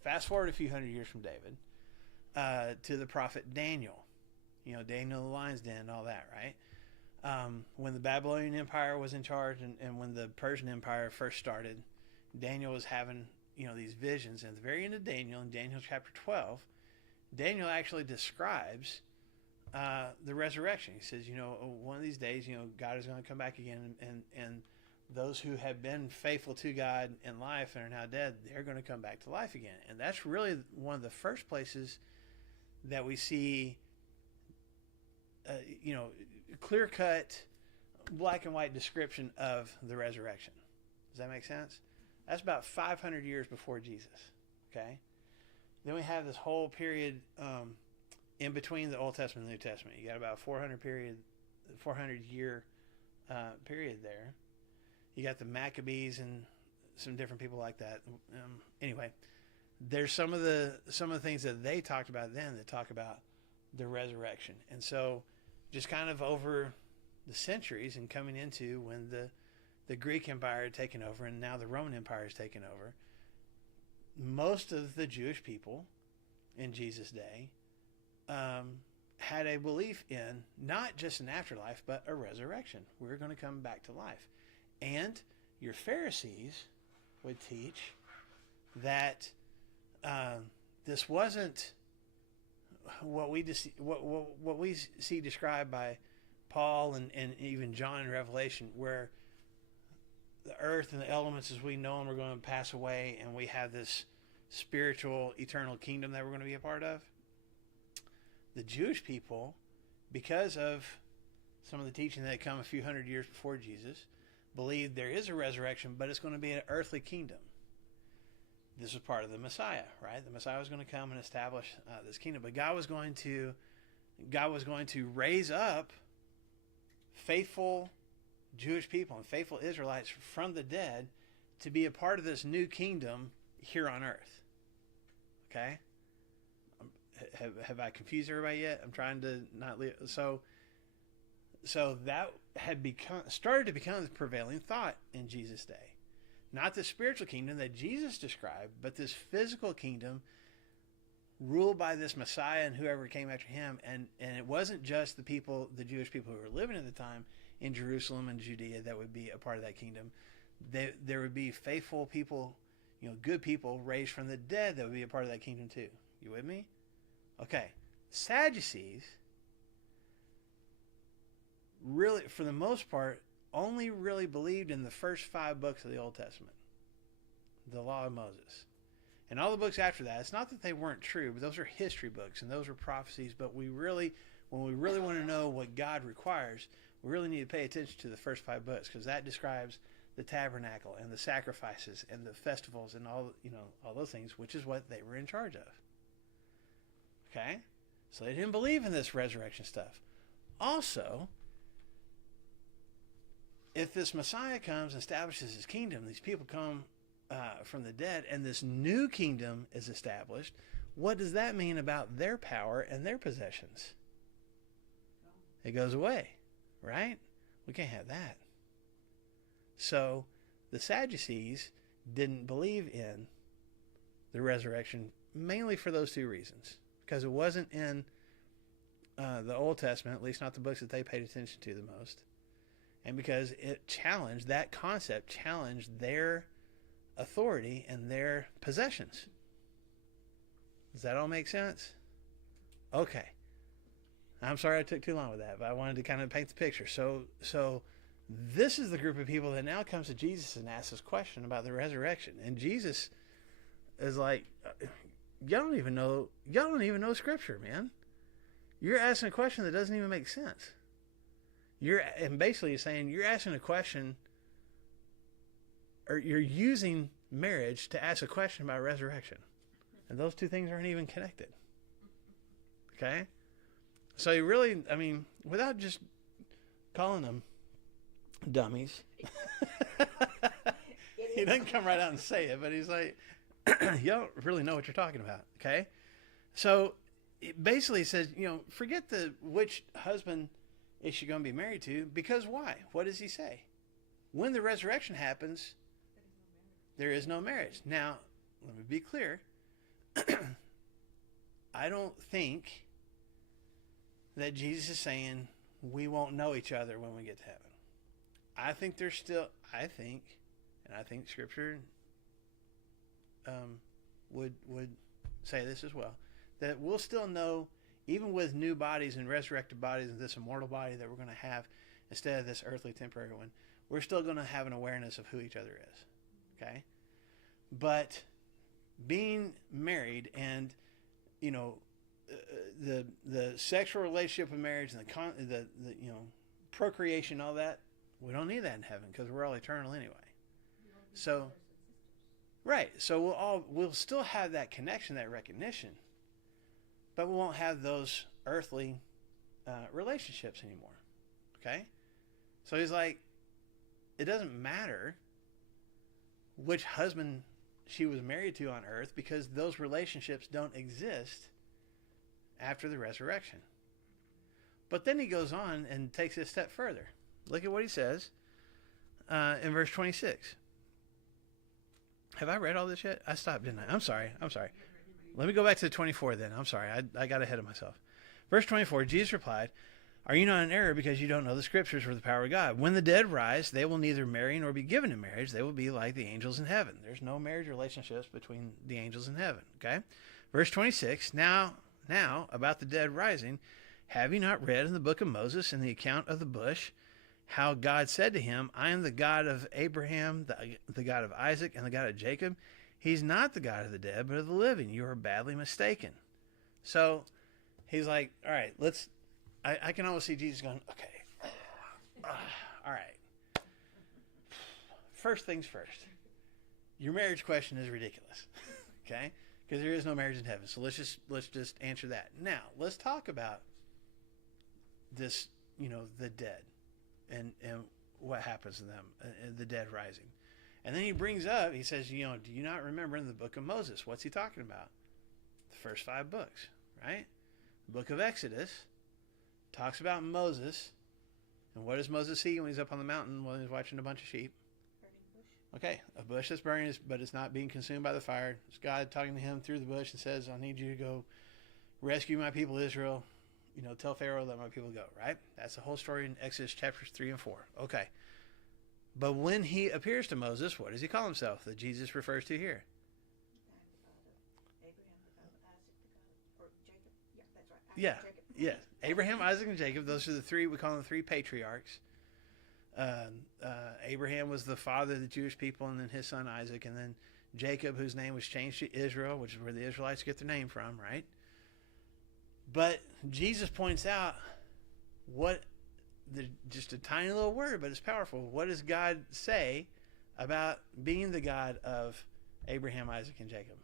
Fast forward a few hundred years from David to the prophet Daniel. Daniel, the lion's den, and all that, right? When the Babylonian Empire was in charge and when the Persian Empire first started, Daniel was having, these visions. And at the very end of Daniel, in Daniel chapter 12, Daniel actually describes the resurrection. He says, one of these days, God is going to come back again, and those who have been faithful to God in life and are now dead, they're going to come back to life again. And that's really one of the first places that we see, clear-cut, black and white description of the resurrection. Does that make sense? That's about 500 years before Jesus. Okay? Then we have this whole period in between the Old Testament and the New Testament. You got about 400 year period there. You got the Maccabees and some different people like that. Anyway, there's some of the things that they talked about then that talk about the resurrection. And so just kind of over the centuries and coming into when the Greek Empire had taken over and now the Roman Empire has taken over, most of the Jewish people in Jesus' day had a belief in not just an afterlife, but a resurrection. We're going to come back to life. And your Pharisees would teach that this wasn't what we see described by Paul and even John in Revelation, where the earth and the elements as we know them are going to pass away, and we have this spiritual, eternal kingdom that we're going to be a part of. The Jewish people, because of some of the teaching that had come a few hundred years before Jesus, believed there is a resurrection, but it's going to be an earthly kingdom. This was part of the Messiah, right? The Messiah was going to come and establish this kingdom, but God was going to raise up faithful Jewish people and faithful Israelites from the dead to be a part of this new kingdom here on earth. Okay? Have I confused everybody yet? I'm trying to not leave. So that had started to become the prevailing thought in Jesus' day. Not the spiritual kingdom that Jesus described, but this physical kingdom ruled by this Messiah and whoever came after him. And it wasn't just the Jewish people who were living at the time in Jerusalem and Judea that would be a part of that kingdom. There would be faithful people, good people raised from the dead that would be a part of that kingdom too. You with me? Okay. Sadducees, really, for the most part, only really believed in the first 5 books of the Old Testament, the Law of Moses. And all the books after that, it's not that they weren't true, but those are history books and those are prophecies. But when we really want to know what God requires, we really need to pay attention to the first 5 books, because that describes the tabernacle and the sacrifices and the festivals and all those things, which is what they were in charge of. Okay? So they didn't believe in this resurrection stuff. Also, if this Messiah comes and establishes his kingdom, these people come from the dead, and this new kingdom is established, what does that mean about their power and their possessions? It goes away, right? We can't have that. So the Sadducees didn't believe in the resurrection, mainly for those two reasons. Because it wasn't in the Old Testament, at least not the books that they paid attention to the most. And because that concept challenged their authority and their possessions. Does that all make sense? Okay. I'm sorry I took too long with that, but I wanted to kind of paint the picture. So this is the group of people that now comes to Jesus and asks this question about the resurrection. And Jesus is like, y'all don't even know Scripture, man. You're asking a question that doesn't even make sense. And basically saying you're asking a question, or you're using marriage to ask a question about resurrection. And those two things aren't even connected. Okay? So you really, without just calling them dummies, he doesn't come right out and say it, but he's like, you don't really know what you're talking about. Okay? So it basically says, forget which husband is she going to be married to, because why? What does he say? When the resurrection happens, there is no marriage. Now, let me be clear. I don't think that Jesus is saying we won't know each other when we get to heaven. I think Scripture would say this as well, that we'll still know, even with new bodies and resurrected bodies and this immortal body that we're going to have instead of this earthly temporary one, we're still going to have an awareness of who each other is. Okay? But being married and, the sexual relationship of marriage and the procreation, all that, we don't need that in heaven because we're all eternal anyway. So, right. So we'll still have that connection, that recognition, but we won't have those earthly relationships anymore. Okay? So he's like, it doesn't matter which husband she was married to on earth because those relationships don't exist after the resurrection. But then he goes on and takes it a step further. Look at what he says in verse 26. Have I read all this yet? I stopped, didn't I? I'm sorry. Let me go back to 24 then. I'm sorry. I got ahead of myself. Verse 24, Jesus replied, "Are you not in error because you don't know the Scriptures or the power of God? When the dead rise, they will neither marry nor be given in marriage. They will be like the angels in heaven." There's no marriage relationships between the angels in heaven. Okay? Verse 26, Now, about the dead rising, have you not read in the book of Moses in the account of the bush, how God said to him, I am the God of Abraham, the God of Isaac, and the God of Jacob? He's not the God of the dead, but of the living. You are badly mistaken. So he's like, all right, I can almost see Jesus going, okay, all right. First things first. Your marriage question is ridiculous, okay? Because there is no marriage in heaven. So let's just answer that. Now, let's talk about this, the dead and what happens to them, the dead rising. And then he says, do you not remember in the book of Moses? What's he talking about? The first 5 books, right? The book of Exodus talks about Moses. And what does Moses see when he's up on the mountain when he's watching a bunch of sheep? Okay, a bush that's burning, but it's not being consumed by the fire. It's God talking to him through the bush and says, I need you to go rescue my people Israel. Tell Pharaoh, let my people go, right? That's the whole story in Exodus chapters 3 and 4. Okay. But when he appears to Moses, what does he call himself that Jesus refers to here? Yeah, yes. Abraham, Isaac, and Jacob. Those are the 3, we call them 3 patriarchs. Abraham was the father of the Jewish people, and then his son Isaac, and then Jacob, whose name was changed to Israel, which is where the Israelites get their name from, right? But Jesus points out just a tiny little word, but it's powerful. What does God say about being the God of Abraham, Isaac, and Jacob?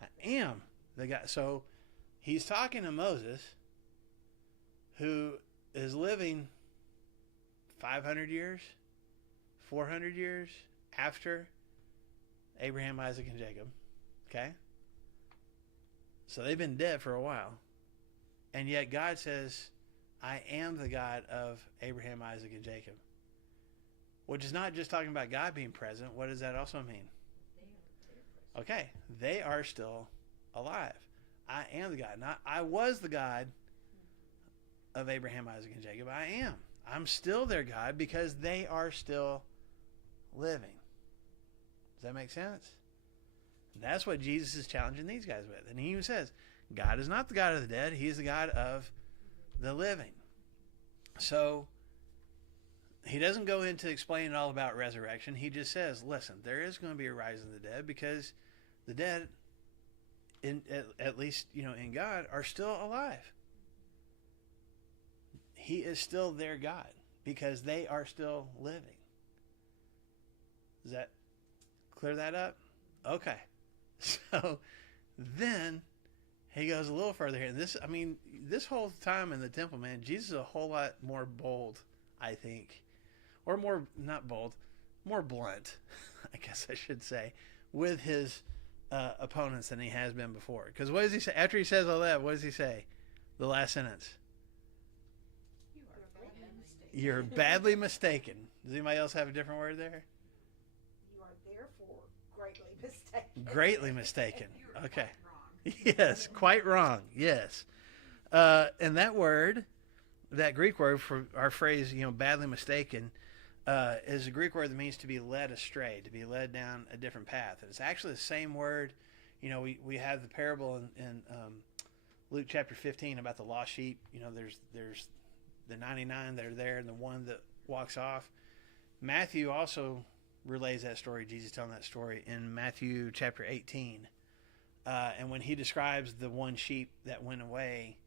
I am the God. So he's talking to Moses, who is living 500 years, 400 years after Abraham, Isaac, and Jacob. Okay? So they've been dead for a while. And yet God says, I am the God of Abraham, Isaac, and Jacob. Which is not just talking about God being present. What does that also mean? Okay, they are still alive. I am the God. Not I was the God of Abraham, Isaac, and Jacob. I am. I'm still their God because they are still living. Does that make sense? That's what Jesus is challenging these guys with. And he even says, God is not the God of the dead. He is the God of the living. So he doesn't go into explaining all about resurrection. He just says, listen, there is going to be a rise of the dead because the dead, at least, in God, are still alive. He is still their God because they are still living. Does that clear that up? Okay. So then he goes a little further here. And this whole time in the temple, man, Jesus is a whole lot more bold, I think. Or more, not bold, more blunt, I guess I should say, with his opponents than he has been before. Because what does he say? After he says all that, what does he say? The last sentence. You're badly mistaken. Does anybody else have a different word there? You are therefore greatly mistaken. Greatly mistaken. Okay. Yes, quite wrong. Yes. And that word, that Greek word for our phrase, badly mistaken, is a Greek word that means to be led astray, to be led down a different path. And it's actually the same word. We have the parable in Luke chapter 15 about the lost sheep. There's the 99 that are there and the one that walks off. Matthew also relays that story, Jesus telling that story in Matthew chapter 18. And when he describes the one sheep that went away,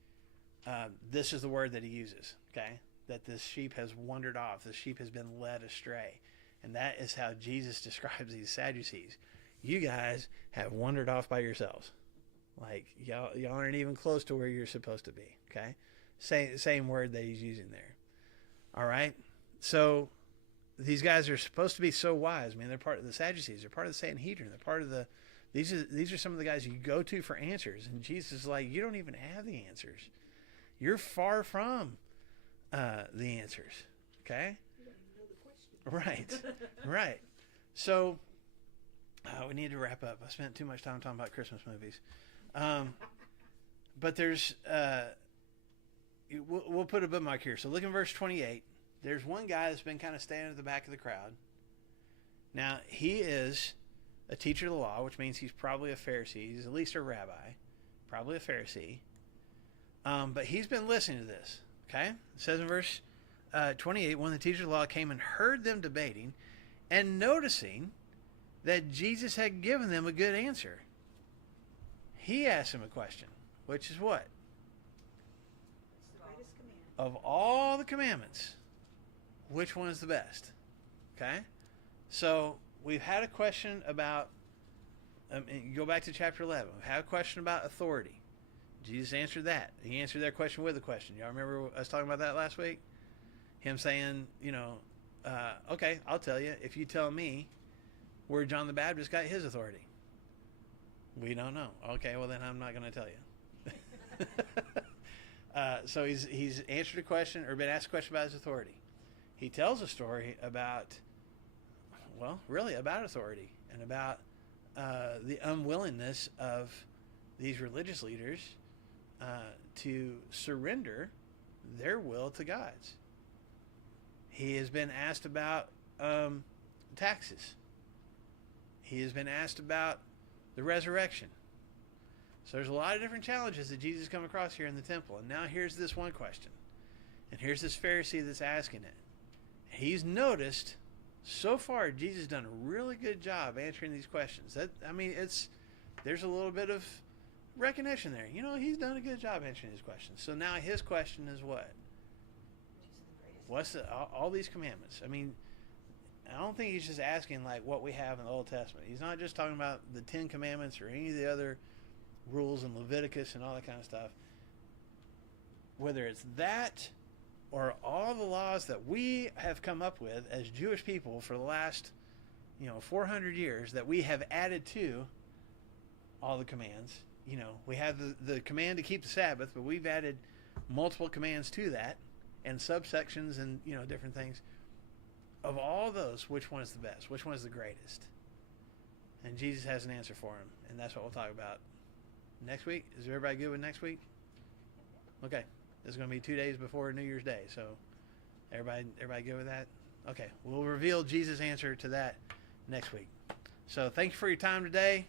this is the word that he uses, okay? That this sheep has wandered off. The sheep has been led astray. And that is how Jesus describes these Sadducees. You guys have wandered off by yourselves. Like, y'all aren't even close to where you're supposed to be, okay? Same word that he's using there. All right? So these guys are supposed to be so wise. I mean, they're part of the Sadducees. They're part of the Sanhedrin. They're part of the... These are some of the guys you go to for answers. And Jesus is like, you don't even have the answers. You're far from the answers. Okay? You don't even know the question. Right. So, we need to wrap up. I spent too much time talking about Christmas movies. But there's... We'll put a bookmark here. So look in verse 28. There's one guy that's been kind of standing at the back of the crowd. Now, he is a teacher of the law, which means he's probably a Pharisee. He's at least a rabbi, probably a Pharisee. But he's been listening to this. Okay? It says in verse 28, when the teacher of the law came and heard them debating, and noticing that Jesus had given them a good answer, he asked him a question, which is what? Of all the commandments, which one is the best? Okay? So, we've had a question about, go back to chapter 11. We've had a question about authority. Jesus answered that. He answered their question with a question. Y'all remember us talking about that last week? Him saying, okay, I'll tell you. If you tell me where John the Baptist got his authority. We don't know. Okay, well then I'm not going to tell you. So he's answered a question or been asked a question about his authority. He tells a story about, really about authority and about the unwillingness of these religious leaders to surrender their will to God's. He has been asked about taxes. He has been asked about the resurrection. So there's a lot of different challenges that Jesus come across here in the temple. And now here's this one question. And here's this Pharisee that's asking it. He's noticed so far Jesus done a really good job answering these questions. There's a little bit of recognition there. He's done a good job answering these questions. So now his question is what? What's all these commandments? I don't think he's just asking like what we have in the Old Testament. He's not just talking about the 10 Commandments or any of the other rules in Leviticus and all that kind of stuff. Whether it's that or all the laws that we have come up with as Jewish people for the last, 400 years that we have added to all the commands. We have the command to keep the Sabbath, but we've added multiple commands to that and subsections and, different things. Of all those, which one is the best? Which one is the greatest? And Jesus has an answer for him, and that's what we'll talk about next week. Is everybody good with next week? Okay. It's going to be 2 days before New Year's Day, so everybody good with that? Okay. We'll reveal Jesus' answer to that next week. So thank you for your time today.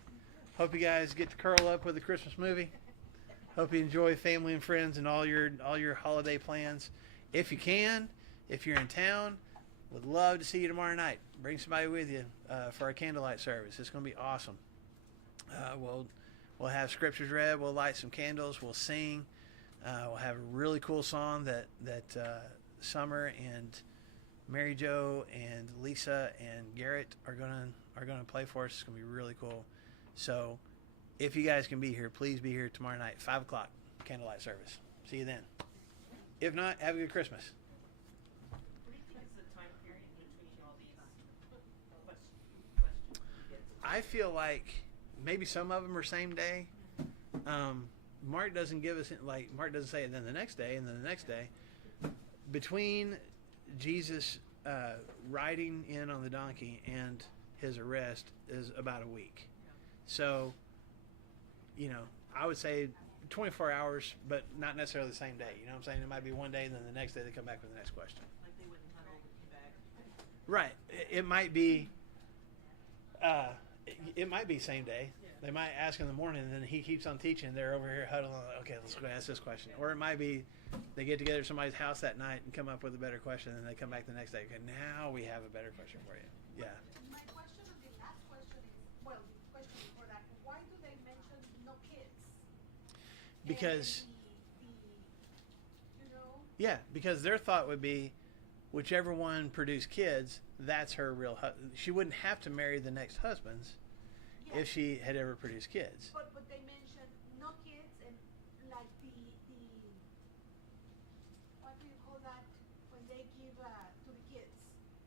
Hope you guys get to curl up with the Christmas movie. Hope you enjoy family and friends and all your holiday plans. If you can, if you're in town, would love to see you tomorrow night. Bring somebody with you for our candlelight service. It's going to be awesome. We'll have scriptures read. We'll light some candles. We'll sing. We'll have a really cool song that Summer and Mary Jo and Lisa and Garrett are gonna play for us. It's gonna be really cool. So if you guys can be here, please be here tomorrow night, 5 o'clock, candlelight service. See you then. If not, have a good Christmas. What do you think is the time period between all these questions you get? I feel like maybe some of them are same day. Mark doesn't give us Mark doesn't say it then the next day and then the next day. Between Jesus riding in on the donkey and his arrest is about a week. So, I would say 24 hours, but not necessarily the same day. You know what I'm saying? It might be one day and then the next day they come back with the next question. Like they wouldn't huddle with you back. Right. It might be. It might be same day. They might ask in the morning, and then he keeps on teaching. They're over here huddling. Okay, let's go ask this question. Or it might be they get together at somebody's house that night and come up with a better question, and they come back the next day. Okay, now we have a better question for you. Yeah. My question, the last question is, the question before that, why do they mention no kids? Because. You know? Yeah, because their thought would be, whichever one produced kids, that's her real husband. She wouldn't have to marry the next husbands if she had ever produced kids. But they mentioned no kids and like the what do you call that when they give to the kids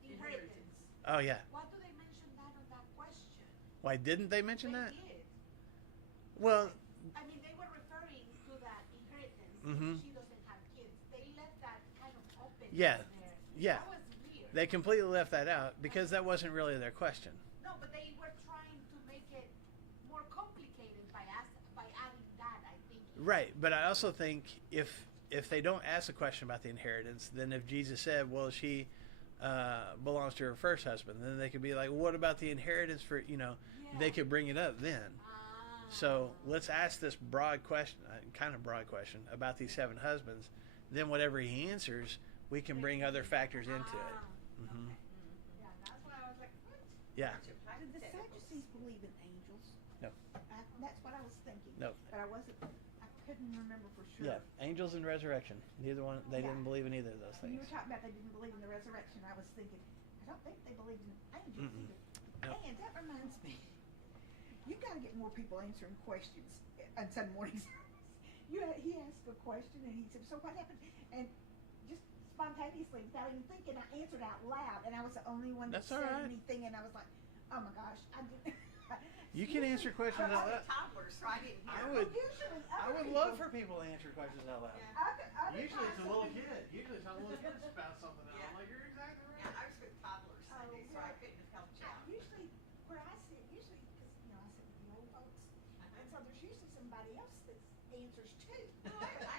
inheritance? Oh yeah. Why do they mention that on that question? Why didn't they mention that? They did. Well. I mean, they were referring to that inheritance. Mm-hmm. She doesn't have kids. They left that kind of open. Yeah. There. Yeah. That was weird. They completely left that out because that wasn't really their question. No, but they were trying to make it more complicated by adding that, I think. Right, but I also think if they don't ask a question about the inheritance, then if Jesus said, well, she belongs to her first husband, then they could be like, well, what about the inheritance for, they could bring it up then. So let's ask this broad question, kind of broad question, about these 7 husbands. Then whatever he answers, we can bring other factors into it. Mm-hmm. Yeah, that's why I was like, what? Yeah. Did the Sadducees believe in angels? No. That's what I was thinking. No. But I couldn't remember for sure. Yeah, angels and resurrection. Neither one, they Yeah. didn't believe in either of those When you things. were talking about they didn't believe in the resurrection, I was thinking, I don't think they believed in angels Mm-mm. either. No. And that reminds me, you got to get more people answering questions on Sunday mornings. He asked a question and he said, so what happened? And just spontaneously, without even thinking, I answered out loud, and I was the only one that That's all said right. anything, and I was like, oh my gosh, I didn't. You can answer questions out loud. Toddlers, so I didn't hear. I would love for people to answer questions out loud. Yeah. Usually it's a little kid. Usually it's a little kid spouts something out. Yeah. I'm like, you're exactly right. Yeah, I was with toddlers Sunday, so I couldn't have helped you out. Usually, where I sit, because I sit with the old folks, and so there's usually somebody else that answers too. No, I